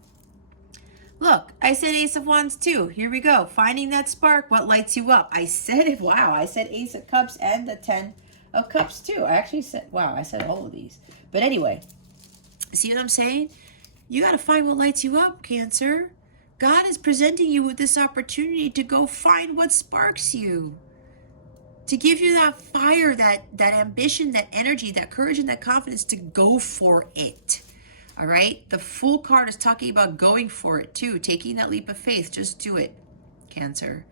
Look, I said Ace of Wands too. Here we go. Finding that spark, what lights you up. I said it. Wow, I said Ace of Cups and the 10 of Cups too. I actually said, wow, I said all of these. But anyway, see what I'm saying? You got to find what lights you up, Cancer. God is presenting you with this opportunity to go find what sparks you. To give you that fire, that ambition, that energy, that courage, and that confidence to go for it. All right? The Fool card is talking about going for it too, taking that leap of faith. Just do it, Cancer.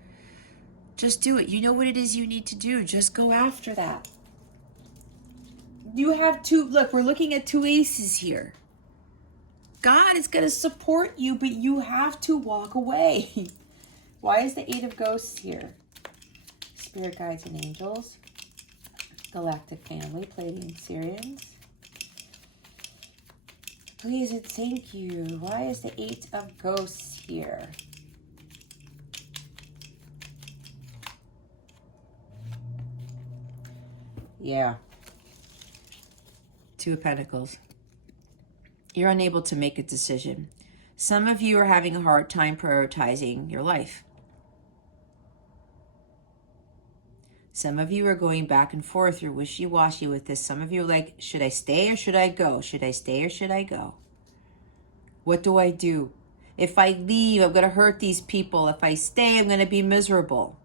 Just do it. You know what it is you need to do. Just go after that. You have two, look, we're looking at two aces here. God is going to support you, but you have to walk away. Why is the Eight of Ghosts here? Spirit guides and angels. Galactic family, Pleiadian Sirians. Please and thank you. Why is the Eight of Ghosts here? Yeah. Two of Pentacles. You're unable to make a decision. Some of you are having a hard time prioritizing your life. Some of you are going back and forth. You're wishy-washy with this. Some of you are like, should I stay or should I go? Should I stay or should I go? What do I do? If I leave, I'm going to hurt these people. If I stay, I'm going to be miserable.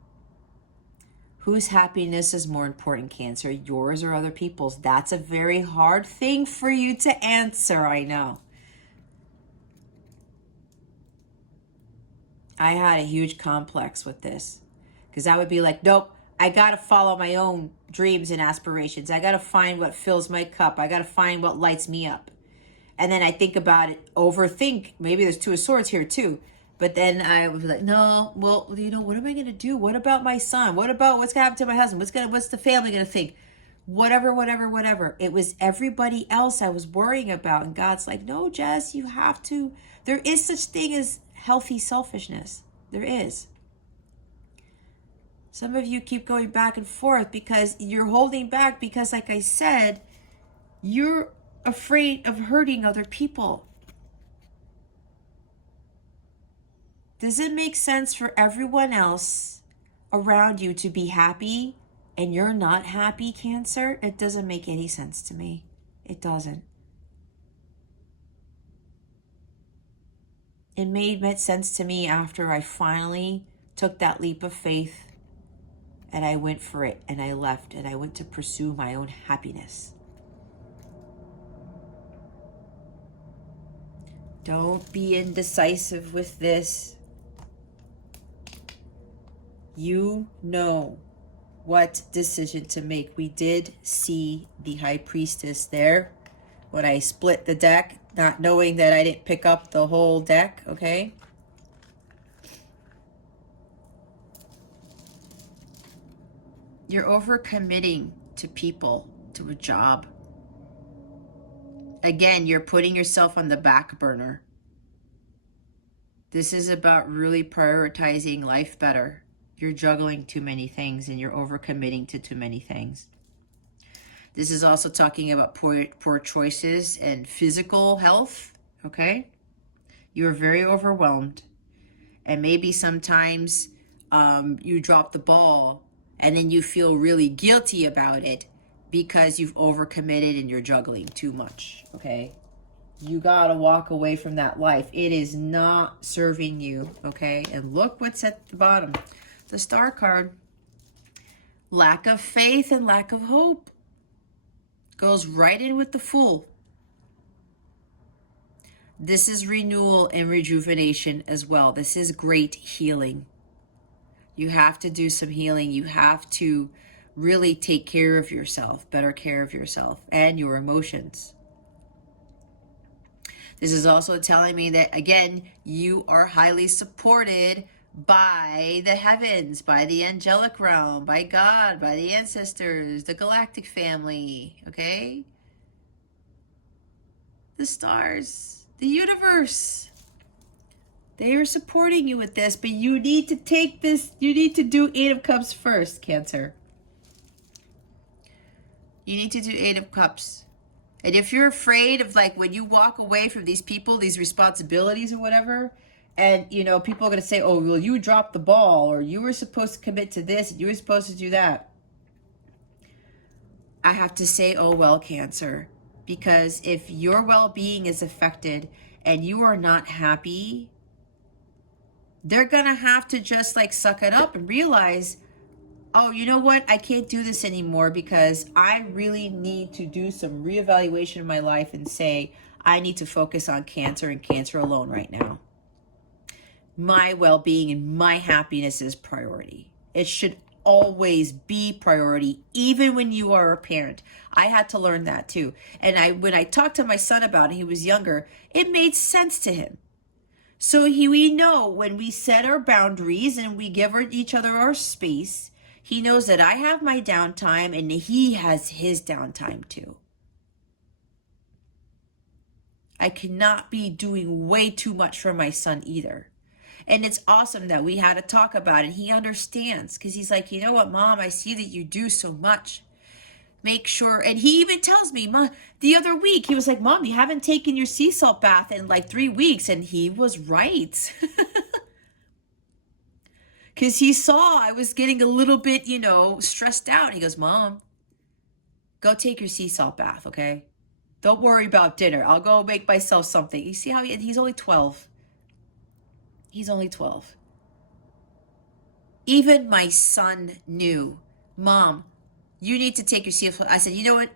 Whose happiness is more important, Cancer? Yours or other people's? That's a very hard thing for you to answer, I know. I had a huge complex with this because I would be like, nope, I got to follow my own dreams and aspirations. I got to find what fills my cup. I got to find what lights me up. And then I think about it, overthink. Maybe there's Two of Swords here too. But then I would be like, no, well, you know, what am I going to do? What about my son? What about what's going to happen to my husband? What's the family going to think? Whatever. It was everybody else I was worrying about. And God's like, no, Jess, you have to. There is such thing as healthy selfishness. There is. Some of you keep going back and forth because you're holding back because, like I said, you're afraid of hurting other people. Does it make sense for everyone else around you to be happy and you're not happy, Cancer? It doesn't make any sense to me. It doesn't. It made sense to me after I finally took that leap of faith and I went for it and I left and I went to pursue my own happiness. Don't be indecisive with this. You know what decision to make. We did see the High Priestess there when I split the deck, not knowing that I didn't pick up the whole deck, okay? You're overcommitting to people, to a job. Again, you're putting yourself on the back burner. This is about really prioritizing life better. You're juggling too many things and you're overcommitting to too many things. This is also talking about poor choices and physical health, okay? You're very overwhelmed. And maybe sometimes you drop the ball and then you feel really guilty about it because you've overcommitted and you're juggling too much, okay? You gotta walk away from that life. It is not serving you, okay? And look what's at the bottom. The Star card. Lack of faith and lack of hope. Goes right in with the Fool. This is renewal and rejuvenation as well. This is great healing. You have to do some healing. You have to really take care of yourself, better care of yourself and your emotions. This is also telling me that, again, you are highly supported by the heavens, by the angelic realm, by God, by the ancestors, the galactic family, okay? The stars, the universe. They are supporting you with this, but you need to take this, you need to do Eight of Cups first, Cancer. You need to do Eight of Cups. And if you're afraid of, like, when you walk away from these people, these responsibilities or whatever, And, you know, people are going to say, oh, well, you dropped the ball, or you were supposed to commit to this, and you were supposed to do that. I have to say, oh, well, Cancer, because if your well-being is affected and you are not happy, they're going to have to just like suck it up and realize, oh, you know what? I can't do this anymore because I really need to do some reevaluation of my life and say, I need to focus on Cancer and Cancer alone right now. My well-being and my happiness is priority. It should always be priority, even when you are a parent. I had to learn that too. And when I talked to my son about it, he was younger, it made sense to him. So we know when we set our boundaries and we give each other our space, he knows that I have my downtime and he has his downtime too. I cannot be doing way too much for my son either. And it's awesome that we had a talk about it. He understands because he's like, you know what, Mom, I see that you do so much. Make sure. And he even tells me, Mom, the other week, he was like, Mom, you haven't taken your sea salt bath in like 3 weeks. And he was right. Because he saw I was getting a little bit, you know, stressed out. He goes, Mom, go take your sea salt bath, okay? Don't worry about dinner. I'll go make myself something. You see how he's only 12. He's only 12. Even my son knew, Mom, you need to take your sea salt. I said, you know what?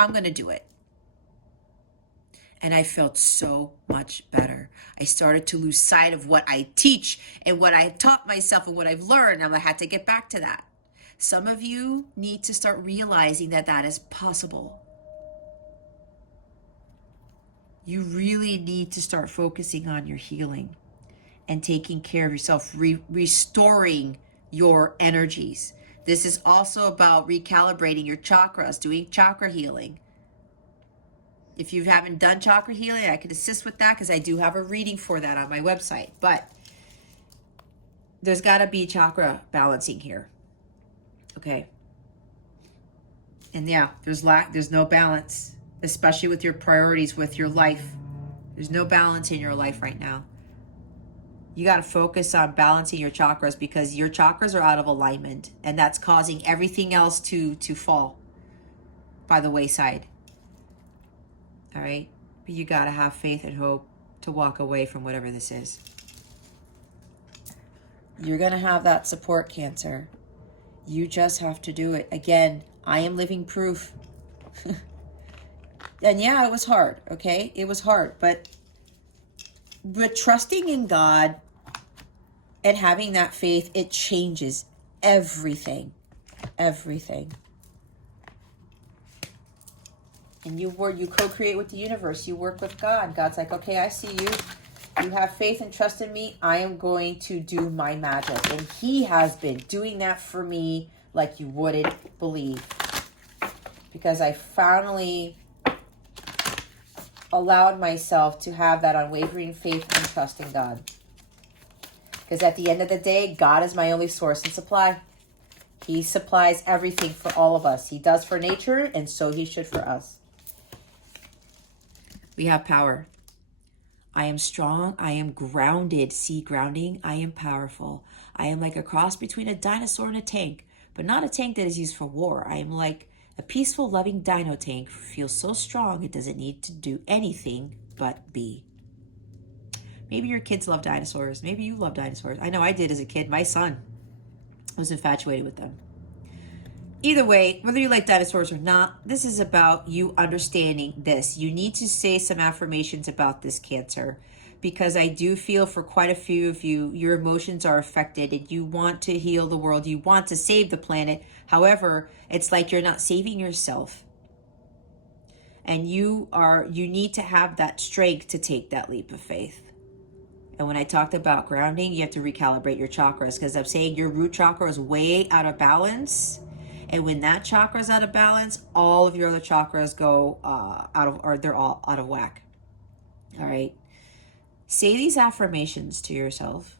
I'm going to do it. And I felt so much better. I started to lose sight of what I teach and what I taught myself and what I've learned. And I had to get back to that. Some of you need to start realizing that that is possible. You really need to start focusing on your healing and taking care of yourself, restoring your energies. This is also about recalibrating your chakras, doing chakra healing. If you haven't done chakra healing, I can assist with that because I do have a reading for that on my website. But there's got to be chakra balancing here. Okay. And yeah, there's no balance, especially with your priorities, with your life. There's no balance in your life right now. You got to focus on balancing your chakras because your chakras are out of alignment and that's causing everything else to fall by the wayside. All right? But you got to have faith and hope to walk away from whatever this is. You're going to have that support, Cancer. You just have to do it. Again, I am living proof. And yeah, it was hard, okay? It was hard, but trusting in God and having that faith, it changes everything. Everything. And you co-create with the universe. You work with God. God's like, okay, I see you. You have faith and trust in me. I am going to do my magic. And he has been doing that for me like you wouldn't believe. Because I finally allowed myself to have that unwavering faith and trust in God. Because at the end of the day, God is my only source and supply. He supplies everything for all of us. He does for nature, and so he should for us. We have power. I am strong. I am grounded. See, grounding. I am powerful. I am like a cross between a dinosaur and a tank, but not a tank that is used for war. I am like a peaceful, loving dino tank. Feels so strong it doesn't need to do anything but be. Maybe your kids love dinosaurs. Maybe you love dinosaurs. I know I did as a kid. My son was infatuated with them. Either way, whether you like dinosaurs or not, this is about you understanding this. You need to say some affirmations about this, Cancer, because I do feel for quite a few of you, your emotions are affected and you want to heal the world. You want to save the planet. However, it's like you're not saving yourself. And you need to have that strength to take that leap of faith. And when I talked about grounding, you have to recalibrate your chakras because I'm saying your root chakra is way out of balance. And when that chakra is out of balance, all of your other chakras go they're all out of whack. All right. Say these affirmations to yourself.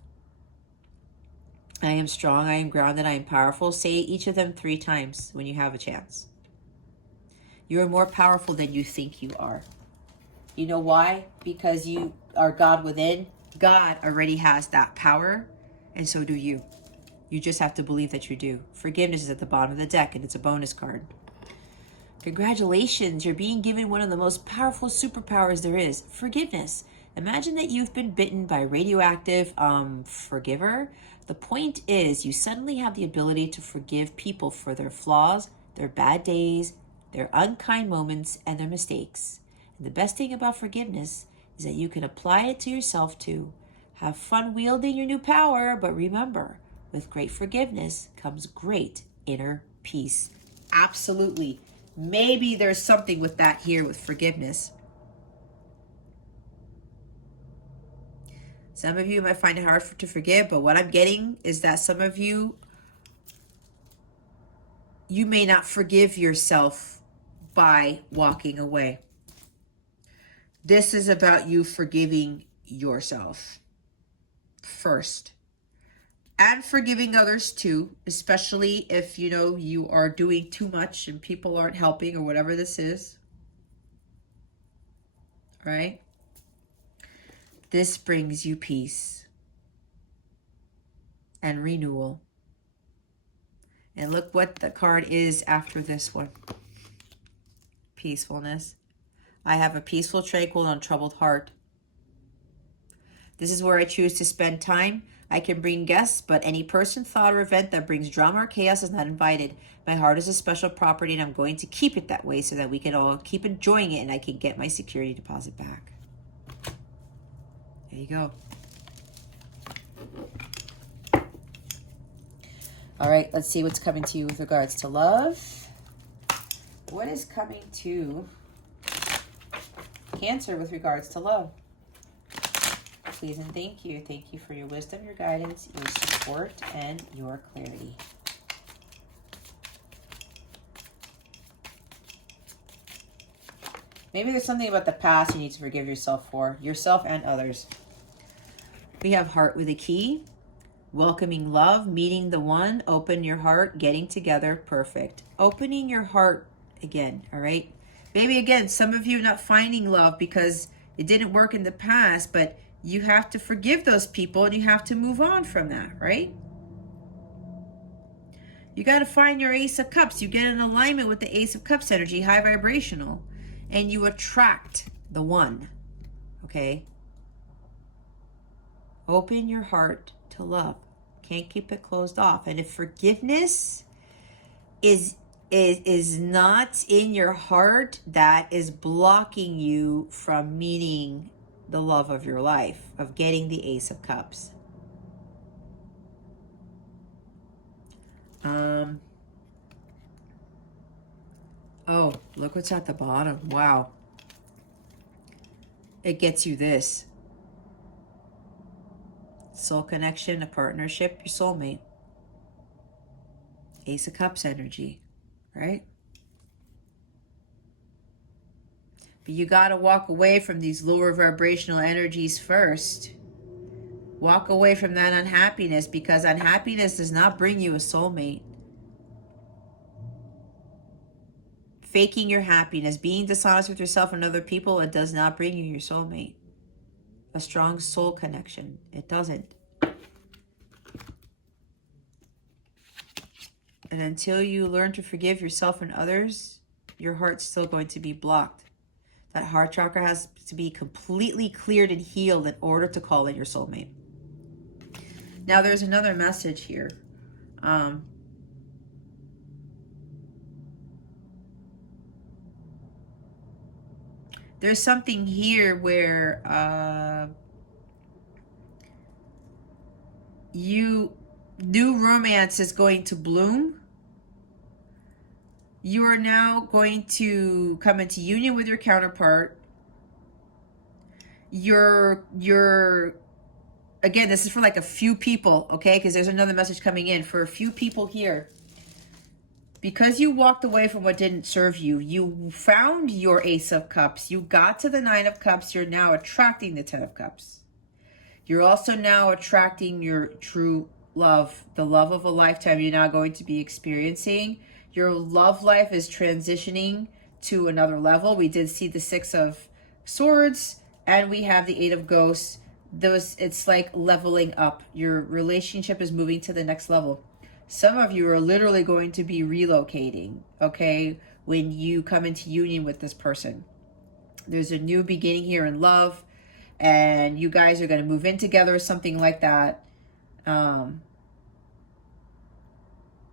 I am strong, I am grounded, I am powerful. Say each of them 3 times when you have a chance. You are more powerful than you think you are. You know why? Because you are God within. God already has that power, and so do you. You just have to believe that you do. Forgiveness is at the bottom of the deck, and it's a bonus card. Congratulations, you're being given one of the most powerful superpowers there is, forgiveness. Imagine that you've been bitten by a radioactive forgiver. The point is, you suddenly have the ability to forgive people for their flaws, their bad days, their unkind moments, and their mistakes. And the best thing about forgiveness is that you can apply it to yourself too. Have fun wielding your new power, but remember, with great forgiveness comes great inner peace. Absolutely. Maybe there's something with that here with forgiveness. Some of you might find it hard to forgive, but what I'm getting is that some of you may not forgive yourself by walking away. This is about you forgiving yourself first. And forgiving others too, especially if, you are doing too much and people aren't helping or whatever this is. Right? This brings you peace and renewal. And look what the card is after this one. Peacefulness. I have a peaceful, tranquil, and untroubled heart. This is where I choose to spend time. I can bring guests, but any person, thought, or event that brings drama or chaos is not invited. My heart is a special property, and I'm going to keep it that way so that we can all keep enjoying it and I can get my security deposit back. There you go. All right, let's see what's coming to you with regards to love. What is coming to Cancer with regards to love? Please and thank you. Thank you for your wisdom, your guidance, your support, and your clarity. Maybe there's something about the past you need to forgive yourself for, yourself and others. We have heart with a key, welcoming love, meeting the one, open your heart, getting together, perfect. Opening your heart again, all right? Maybe again, some of you not finding love because it didn't work in the past, but you have to forgive those people and you have to move on from that, right? You got to find your Ace of Cups. You get in alignment with the Ace of Cups energy, high vibrational, and you attract the one, okay? Open your heart to love. Can't keep it closed off. And if forgiveness is not in your heart, that is blocking you from meeting the love of your life, of getting the Ace of Cups. Oh, look what's at the bottom. Wow. It gets you this. Soul connection, a partnership, your soulmate. Ace of Cups energy, right? But you got to walk away from these lower vibrational energies first. Walk away from that unhappiness, because unhappiness does not bring you a soulmate. Faking your happiness, being dishonest with yourself and other people, it does not bring you your soulmate. A strong soul connection, it doesn't. And until you learn to forgive yourself and others, your heart's still going to be blocked. That heart chakra has to be completely cleared and healed in order to call it your soulmate. Now, there's another message here. There's something here where new romance is going to bloom. You are now going to come into union with your counterpart. You're again, this is for like a few people, okay? Because there's another message coming in for a few people here. Because you walked away from what didn't serve you, you found your Ace of Cups. You got to the Nine of Cups. You're now attracting the Ten of Cups. You're also now attracting your true love, the love of a lifetime you're now going to be experiencing. Your love life is transitioning to another level. We did see the Six of Swords, and we have the Eight of Ghosts. it's like leveling up. Your relationship is moving to the next level. Some of you are literally going to be relocating, okay, when you come into union with this person. There's a new beginning here in love, and you guys are going to move in together or something like that.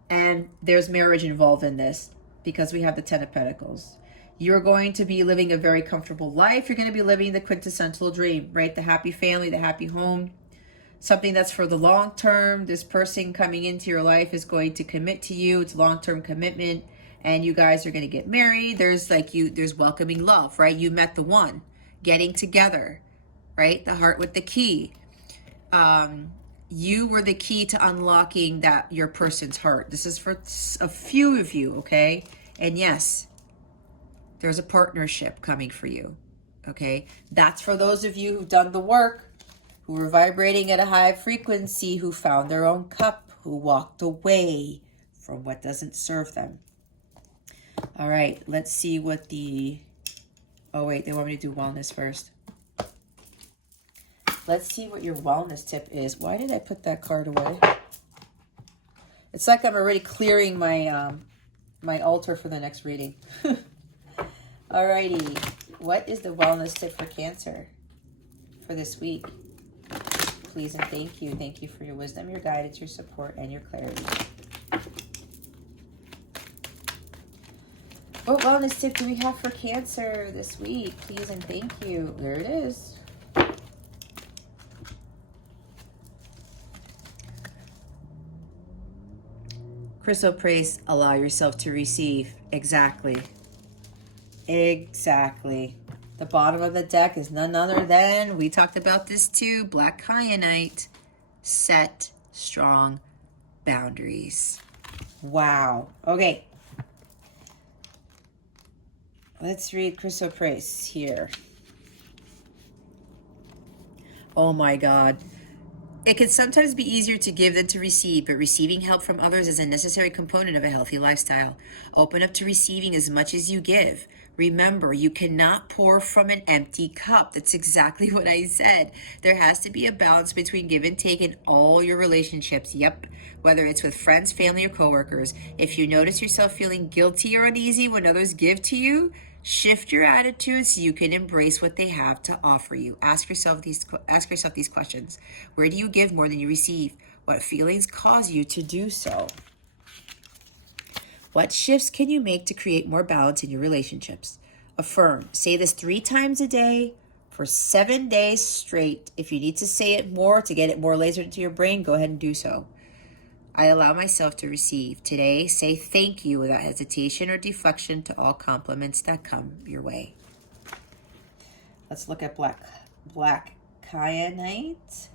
And there's marriage involved in this because we have the Ten of Pentacles. You're going to be living a very comfortable life. You're going to be living the quintessential dream, right? The happy family, the happy home, something that's for the long term. This person coming into your life is going to commit to you. It's long-term commitment, and you guys are going to get married. There's welcoming love, right? You met the one, getting together, right? The heart with the key. You were the key to unlocking your person's heart. This is for a few of you, okay? And yes, there's a partnership coming for you, okay? That's for those of you who've done the work, who were vibrating at a high frequency, who found their own cup, who walked away from what doesn't serve them. All right, let's see what oh wait, they want me to do wellness first. Let's see what your wellness tip is. Why did I put that card away? It's like I'm already clearing my my altar for the next reading. Alrighty, what is the wellness tip for Cancer for this week? Please and thank you. Thank you for your wisdom, your guidance, your support, and your clarity. What wellness tip do we have for Cancer this week? Please and thank you. There it is. Chrysoprase, allow yourself to receive. Exactly. Exactly. The bottom of the deck is none other than, we talked about this too, black kyanite. Set strong boundaries. Wow. Okay. Let's read Chrysoprase here. Oh my God. It can sometimes be easier to give than to receive, but receiving help from others is a necessary component of a healthy lifestyle. Open up to receiving as much as you give. Remember, you cannot pour from an empty cup. That's exactly what I said. There has to be a balance between give and take in all your relationships. Yep, whether it's with friends, family, or coworkers. If you notice yourself feeling guilty or uneasy when others give to you, shift your attitude so you can embrace what they have to offer you. Ask yourself these questions. Where do you give more than you receive? What feelings cause you to do so? What shifts can you make to create more balance in your relationships? Affirm. Say this 3 times a day for 7 days straight. If you need to say it more to get it more lasered into your brain, go ahead and do so. I allow myself to receive. Today, say thank you without hesitation or deflection to all compliments that come your way. Let's look at black kyanite.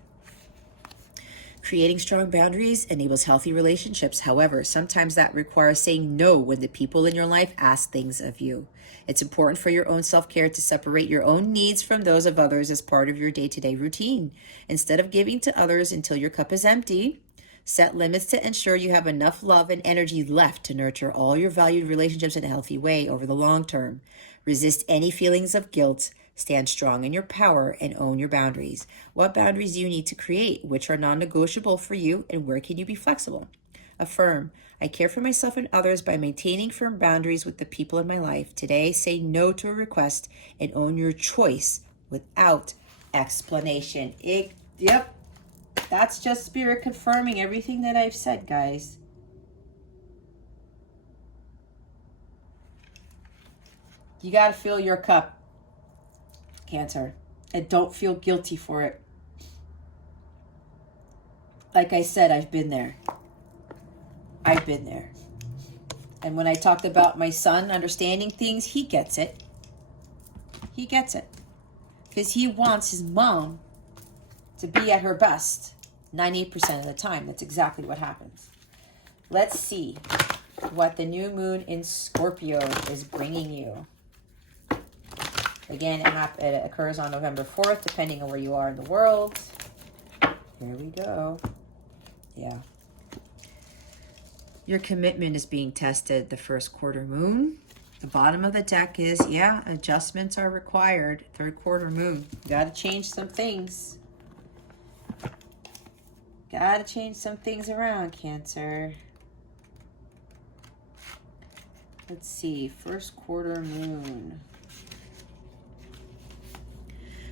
Creating strong boundaries enables healthy relationships. However, sometimes that requires saying no when the people in your life ask things of you. It's important for your own self-care to separate your own needs from those of others as part of your day-to-day routine. Instead of giving to others until your cup is empty, set limits to ensure you have enough love and energy left to nurture all your valued relationships in a healthy way over the long term. Resist any feelings of guilt. Stand strong in your power and own your boundaries. What boundaries do you need to create? Which are non-negotiable for you, and where can you be flexible? Affirm. I care for myself and others by maintaining firm boundaries with the people in my life. Today, say no to a request and own your choice without explanation. Yep. That's just Spirit confirming everything that I've said, guys. You got to fill your cup, Cancer, and don't feel guilty for it. Like I said, I've been there. I've been there. And when I talked about my son understanding things, he gets it. He gets it. Because he wants his mom to be at her best 98% of the time. That's exactly what happens. Let's see what the new moon in Scorpio is bringing you. Again, it occurs on November 4th, depending on where you are in the world. Here we go. Yeah. Your commitment is being tested, the first quarter moon. The bottom of the deck is, adjustments are required. Third quarter moon. You got to change some things. Gotta change some things around, Cancer. Let's see, first quarter moon.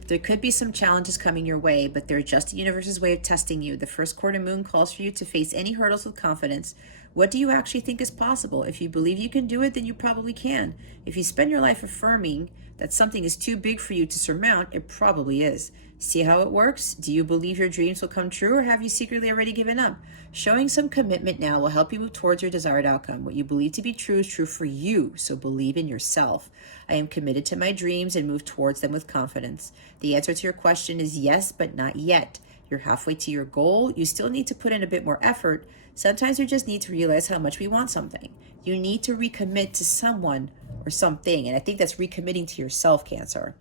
There could be some challenges coming your way, but they're just the universe's way of testing you. The first quarter moon calls for you to face any hurdles with confidence. What do you actually think is possible? If you believe you can do it, then you probably can. If you spend your life affirming that something is too big for you to surmount, it probably is. See how it works? Do you believe your dreams will come true, or have you secretly already given up? Showing some commitment now will help you move towards your desired outcome. What you believe to be true is true for you, so believe in yourself. I am committed to my dreams and move towards them with confidence. The answer to your question is yes, but not yet. You're halfway to your goal. You still need to put in a bit more effort. Sometimes we just need to realize how much we want something. You need to recommit to someone or something, and I think that's recommitting to yourself, Cancer.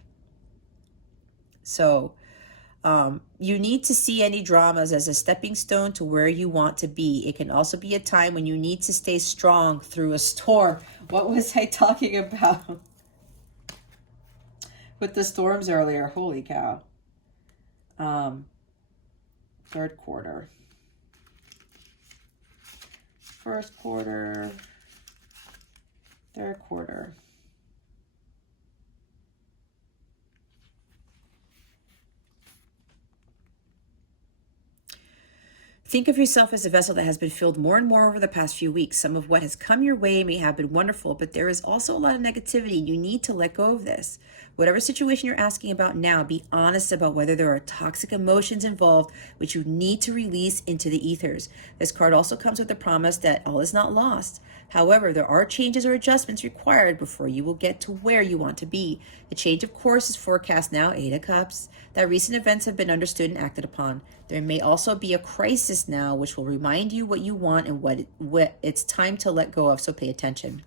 So you need to see any dramas as a stepping stone to where you want to be. It can also be a time when you need to stay strong through a storm. What was I talking about with the storms earlier? Holy cow. Third quarter. First quarter. Third quarter. Think of yourself as a vessel that has been filled more and more over the past few weeks. Some of what has come your way may have been wonderful, but there is also a lot of negativity. You need to let go of this. Whatever situation you're asking about now, be honest about whether there are toxic emotions involved, which you need to release into the ethers. This card also comes with the promise that all is not lost. However, there are changes or adjustments required before you will get to where you want to be. A change of course is forecast now, 8 of Cups, that recent events have been understood and acted upon. There may also be a crisis now, which will remind you what you want and what it's time to let go of, so pay attention.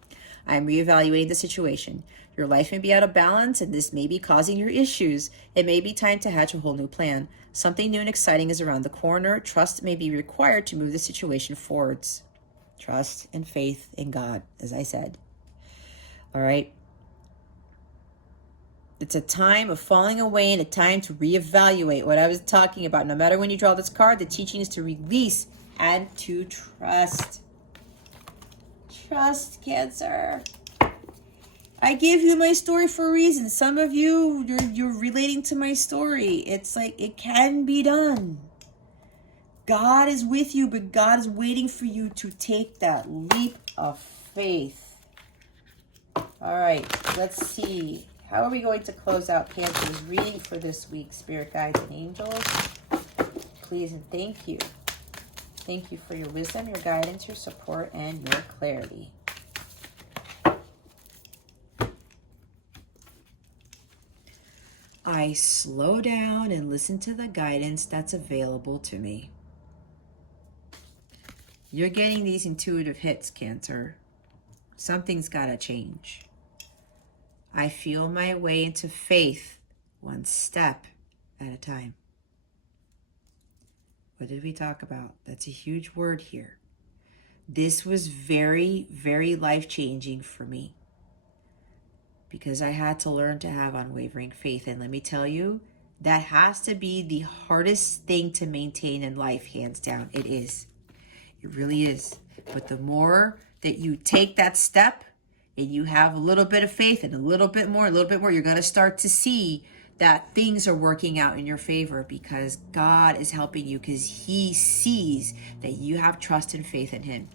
I am reevaluating the situation. Your life may be out of balance, and this may be causing your issues. It may be time to hatch a whole new plan. Something new and exciting is around the corner. Trust may be required to move the situation forwards. Trust and faith in God, as I said. All right. It's a time of falling away and a time to reevaluate what I was talking about. No matter when you draw this card, the teaching is to release and to trust. Trust, Cancer. I give you my story for a reason. Some of you, you're relating to my story. It's like, it can be done. God is with you, but God is waiting for you to take that leap of faith. All right, let's see. How are we going to close out Cancer's reading for this week, Spirit Guides and Angels? Please and thank you. Thank you for your wisdom, your guidance, your support, and your clarity. I slow down and listen to the guidance that's available to me. You're getting these intuitive hits, Cancer. Something's got to change. I feel my way into faith, one step at a time. What did we talk about? That's a huge word here. This was very, very life-changing for me because I had to learn to have unwavering faith. And let me tell you, that has to be the hardest thing to maintain in life, hands down. It is. It really is. But the more that you take that step and you have a little bit of faith and a little bit more, you're going to start to see that things are working out in your favor because God is helping you because he sees that you have trust and faith in him.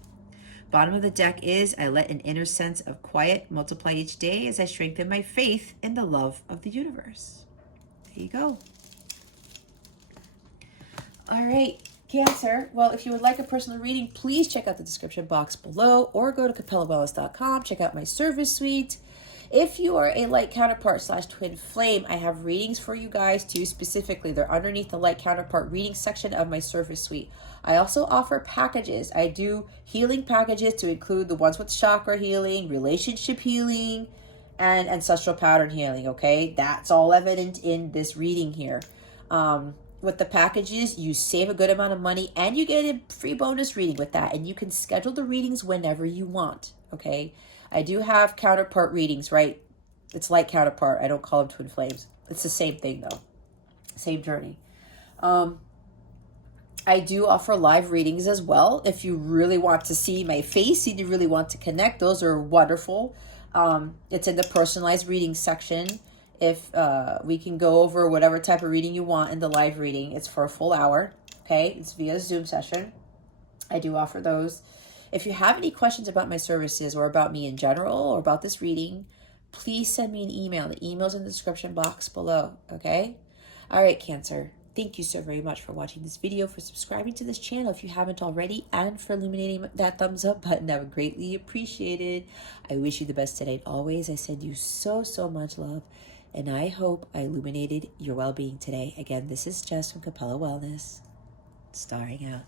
Bottom of the deck is, I let an inner sense of quiet multiply each day as I strengthen my faith in the love of the universe. There you go. All right, Cancer. Well, if you would like a personal reading, please check out the description box below or go to capellawellness.com. Check out my service suite. If you are a light counterpart / twin flame, I have readings for you guys too. Specifically, they're underneath the light counterpart reading section of my service suite. I also offer packages. I do healing packages to include the ones with chakra healing, relationship healing, and ancestral pattern healing, okay? That's all evident in this reading here. With the packages, you save a good amount of money and you get a free bonus reading with that. And you can schedule the readings whenever you want, okay? I do have counterpart readings, right? It's like counterpart. I don't call them twin flames. It's the same thing, though. Same journey. I do offer live readings as well. If you really want to see my face, you really want to connect, those are wonderful. It's in the personalized reading section. If we can go over whatever type of reading you want in the live reading, it's for a full hour. Okay, it's via Zoom session. I do offer those. If you have any questions about my services or about me in general or about this reading, please send me an email. The email's in the description box below, okay? All right, Cancer. Thank you so very much for watching this video, for subscribing to this channel if you haven't already, and for illuminating that thumbs up button. I would greatly appreciate it. I wish you the best today and always. I send you so, so much love, and I hope I illuminated your well-being today. Again, this is Jess from Capella Wellness, starring out.